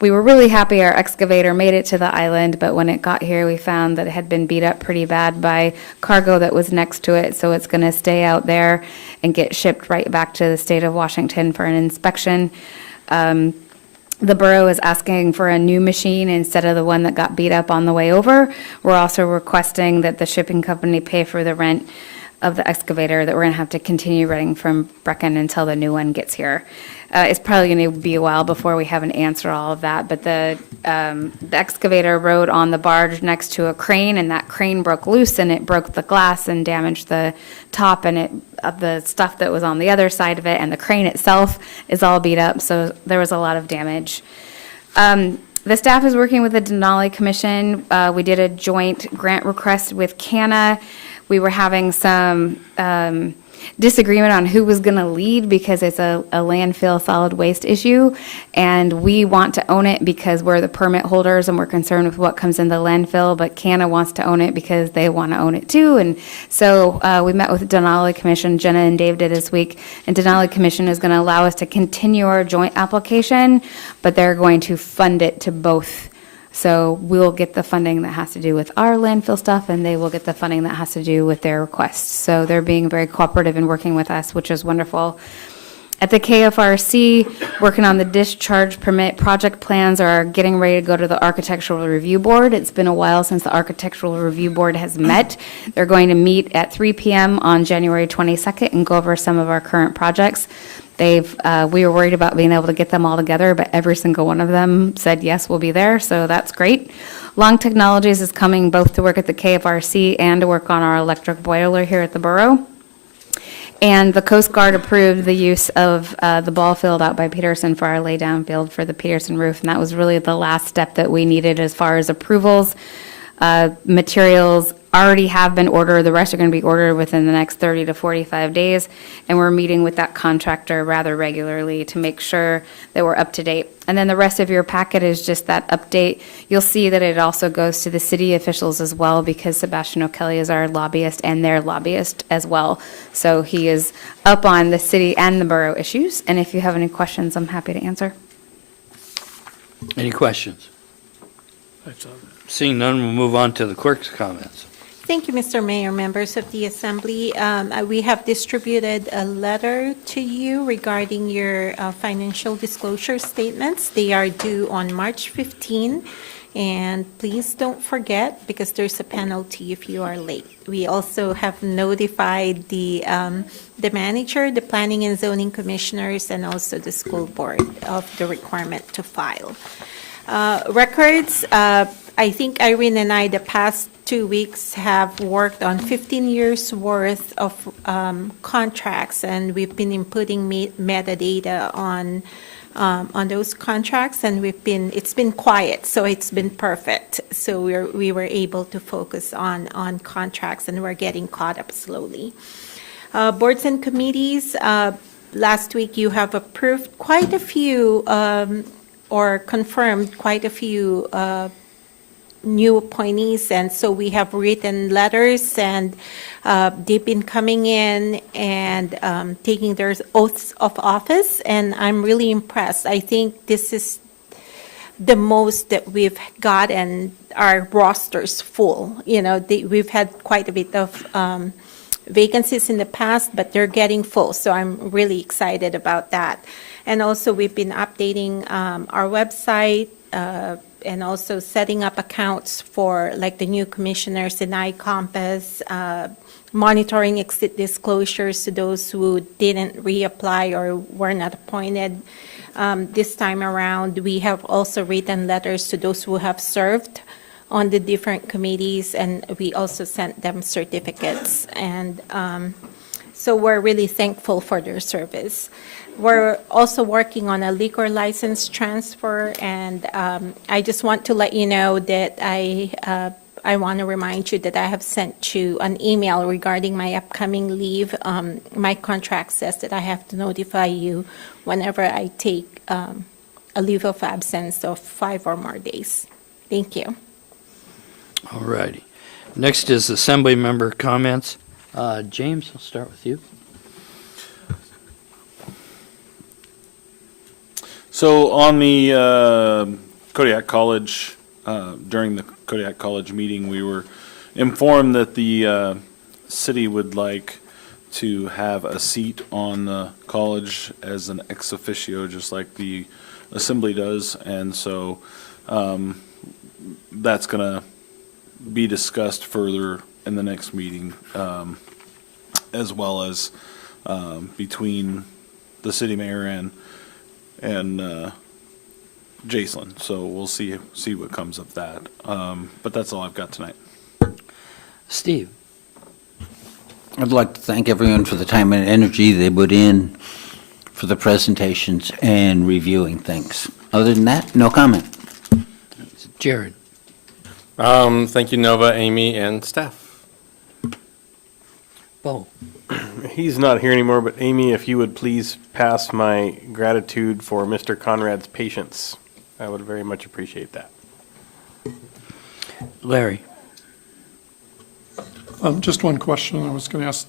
we were really happy our excavator made it to the island, but when it got here, we found that it had been beat up pretty bad by cargo that was next to it, so it's going to stay out there and get shipped right back to the state of Washington for an inspection. The borough is asking for a new machine instead of the one that got beat up on the way over. We're also requesting that the shipping company pay for the rent of the excavator that we're going to have to continue running from Brecken until the new one gets here. It's probably going to be a while before we have an answer to all of that, but the excavator rode on the barge next to a crane, and that crane broke loose, and it broke the glass and damaged the top and the stuff that was on the other side of it, and the crane itself is all beat up, so there was a lot of damage. The staff is working with the Denali Commission. We did a joint grant request with CANA. We were having some disagreement on who was going to lead because it's a landfill solid waste issue, and we want to own it because we're the permit holders and we're concerned with what comes in the landfill, but CANA wants to own it because they want to own it too. And so we met with the Denali Commission, Jenna and Dave did this week, and Denali Commission is going to allow us to continue our joint application, but they're going to fund it to both. So we'll get the funding that has to do with our landfill stuff, and they will get the funding that has to do with their requests. So they're being very cooperative in working with us, which is wonderful. At the KFRC, working on the discharge permit project plans are getting ready to go to the Architectural Review Board. It's been a while since the Architectural Review Board has met. They're going to meet at 3 p.m. on January 22nd and go over some of our current projects. We were worried about being able to get them all together, but every single one of them said, yes, we'll be there, so that's great. Long Technologies is coming both to work at the KFRC and to work on our electric boiler here at the borough. And the Coast Guard approved the use of the ball field out by Peterson for our laydown field for the Peterson roof, and that was really the last step that we needed as far as approvals. Materials already have been ordered. The rest are going to be ordered within the next 30 to 45 days, and we're meeting with that contractor rather regularly to make sure that we're up to date. And then the rest of your packet is just that update. You'll see that it also goes to the city officials as well, because Sebastian O'Kelly is our lobbyist and their lobbyist as well. So he is up on the city and the borough issues, and if you have any questions, I'm happy to answer. Any questions? Seeing none, we'll move on to the clerk's comments. Thank you, Mr. Mayor, members of the Assembly. We have distributed a letter to you regarding your financial disclosure statements. They are due on March 15, and please don't forget, because there's a penalty if you are late. We also have notified the manager, the planning and zoning commissioners, and also the school board of the requirement to file. Records, I think Irene and I, the past 2 weeks, have worked on 15 years worth of contracts, and we've been inputting metadata on those contracts, and it's been quiet, so it's been perfect. So we were able to focus on contracts, and we're getting caught up slowly. Boards and committees, last week you have approved quite a few, or confirmed quite a few new appointees, and so we have written letters, and they've been coming in and taking their oaths of office, and I'm really impressed. I think this is the most that we've gotten our rosters full. We've had quite a bit of vacancies in the past, but they're getting full, so I'm really excited about that. And also, we've been updating our website, and also setting up accounts for like the new commissioners in iCompass, monitoring exit disclosures to those who didn't reapply or were not appointed this time around. We have also written letters to those who have served on the different committees, and we also sent them certificates. And so we're really thankful for their service. We're also working on a liquor license transfer, and I just want to let you know that I want to remind you that I have sent you an email regarding my upcoming leave. My contract says that I have to notify you whenever I take a leave of absence of 5 or more days. Thank you. All righty. Next is Assembly Member comments. James, I'll start with you. So on the Kodiak College, during the Kodiak College meeting, we were informed that the city would like to have a seat on the college as an ex officio, just like the assembly does. And so that's going to be discussed further in the next meeting, as well as between the city mayor and Jason. So we'll see what comes of that. But that's all I've got tonight. Steve. I'd like to thank everyone for the time and energy they put in for the presentations and reviewing things. Other than that, no comment. Jared. Thank you, Nova, Amy, and staff. Bo. He's not here anymore, but Amy, if you would please pass my gratitude for Mr. Conrad's patience, I would very much appreciate that. Larry. Just one question I was going to ask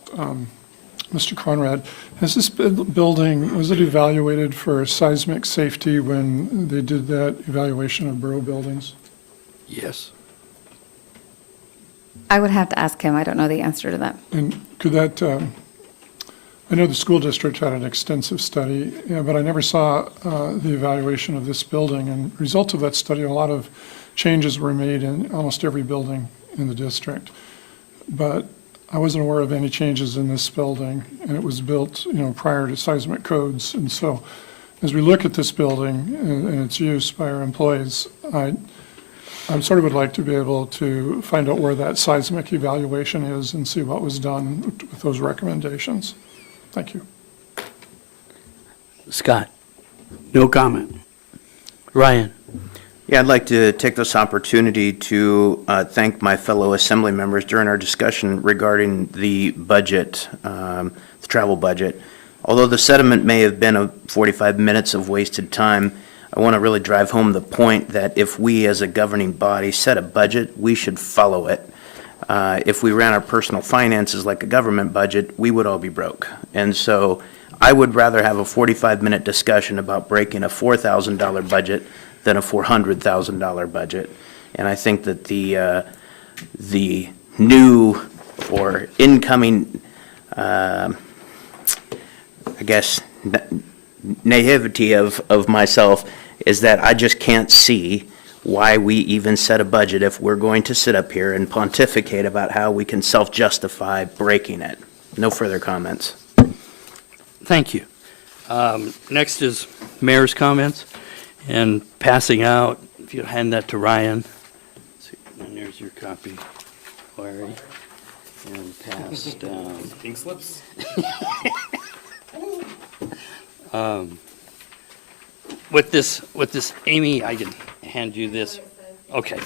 Mr. Conrad. Has this building, was it evaluated for seismic safety when they did that evaluation of borough buildings? Yes. I would have to ask him. I don't know the answer to that. And could that, I know the school district had an extensive study, but I never saw the evaluation of this building. And result of that study, a lot of changes were made in almost every building in the district. But I wasn't aware of any changes in this building, and it was built, prior to seismic codes. And so as we look at this building and its use by our employees, I sort of would like to be able to find out where that seismic evaluation is and see what was done with those recommendations. Thank you. Scott. No comment. Ryan. Yeah, I'd like to take this opportunity to thank my fellow assembly members during our discussion regarding the budget, the travel budget. Although the sentiment may have been 45 minutes of wasted time, I want to really drive home the point that if we as a governing body set a budget, we should follow it. If we ran our personal finances like a government budget, we would all be broke. And so I would rather have a 45-minute discussion about breaking a $4,000 budget than a $400,000 budget. And I think that the new or incoming, I guess, naivety of myself is that I just can't see why we even set a budget if we're going to sit up here and pontificate about how we can self-justify breaking it. No further comments. Thank you. Next is mayor's comments and passing out. If you hand that to Ryan. And there's your copy, Larry. And pass down. Pink slips? With this, Amy, I can hand you this. Okay.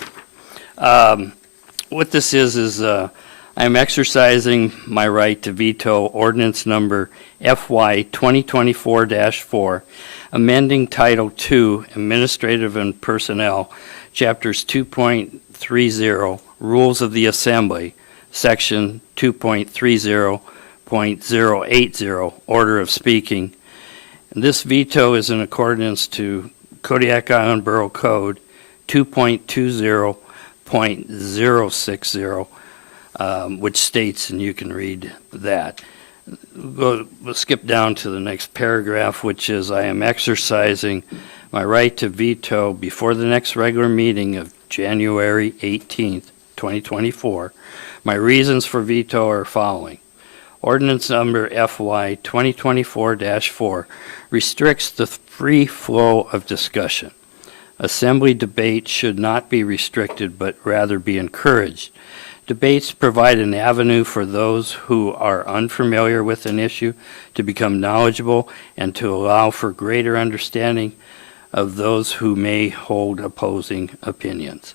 What this is I I am exercising my right to veto ordinance number FY 2024-4, amending Title II, Administrative and Personnel, Chapters 2.30, Rules of the Assembly, Section 2.30.080, Order of Speaking. And this veto is in accordance to Kodiak Island Borough Code 2.20.060, which states, and you can read that. We'll skip down to the next paragraph, which is, I am exercising my right to veto before the next regular meeting of January 18th, 2024. My reasons for veto are following. Ordinance number FY 2024-4 restricts the free flow of discussion. Assembly debate should not be restricted, but rather be encouraged. Debates provide an avenue for those who are unfamiliar with an issue to become knowledgeable and to allow for greater understanding of those who may hold opposing opinions.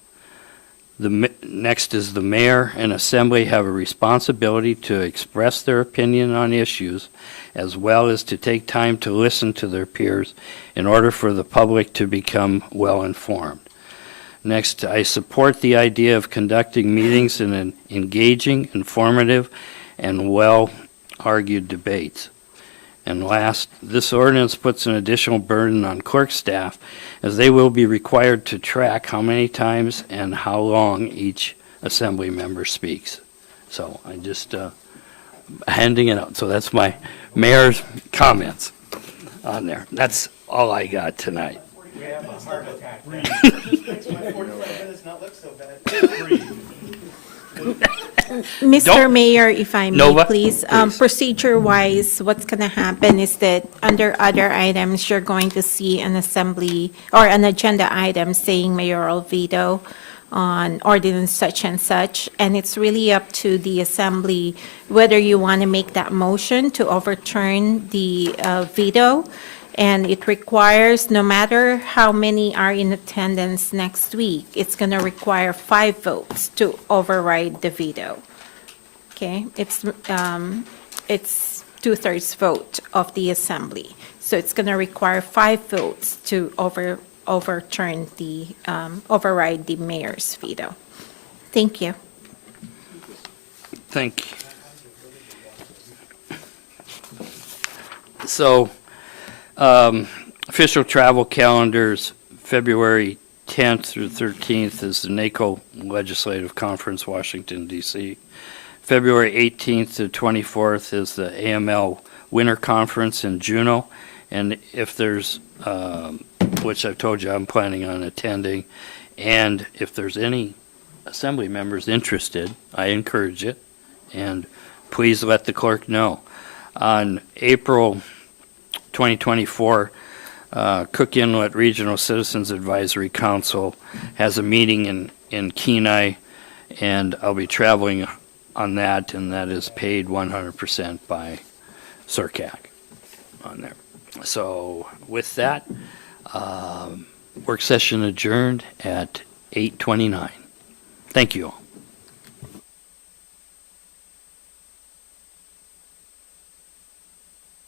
Next is the mayor and assembly have a responsibility to express their opinion on issues, as well as to take time to listen to their peers in order for the public to become well-informed. Next, I support the idea of conducting meetings in an engaging, informative, and well-argued debates. And last, this ordinance puts an additional burden on clerk staff, as they will be required to track how many times and how long each assembly member speaks. So I'm just handing it out. So that's my mayor's comments on there. That's all I got tonight. Mr. Don't- Mayor, if I may, Nova, please. please. Procedure-wise, what's going to happen is that under other items, you're going to see an assembly or an agenda item saying mayoral veto on ordinance such and such, and it's really up to the assembly whether you want to make that motion to overturn the veto. And it requires, no matter how many are in attendance next week, it's going to require 5 votes to override the veto. Okay? It's 2/3 vote of the assembly. So it's going to require 5 votes to overturn the, override the mayor's veto. Thank you. Thank you. So, official travel calendars, February 10th through 13th is the NACO Legislative Conference, Washington, D.C. February 18th to 24th is the AML Winter Conference in Juneau. And if there's, which I've told you I'm planning on attending, and if there's any assembly members interested, I encourage it. And please let the clerk know. On April 2024, Cook Inlet Regional Citizens Advisory Council has a meeting in Kenai, and I'll be traveling on that, and that is paid 100% by CERCAC on there. So with that, work session adjourned at 8:29. Thank you all.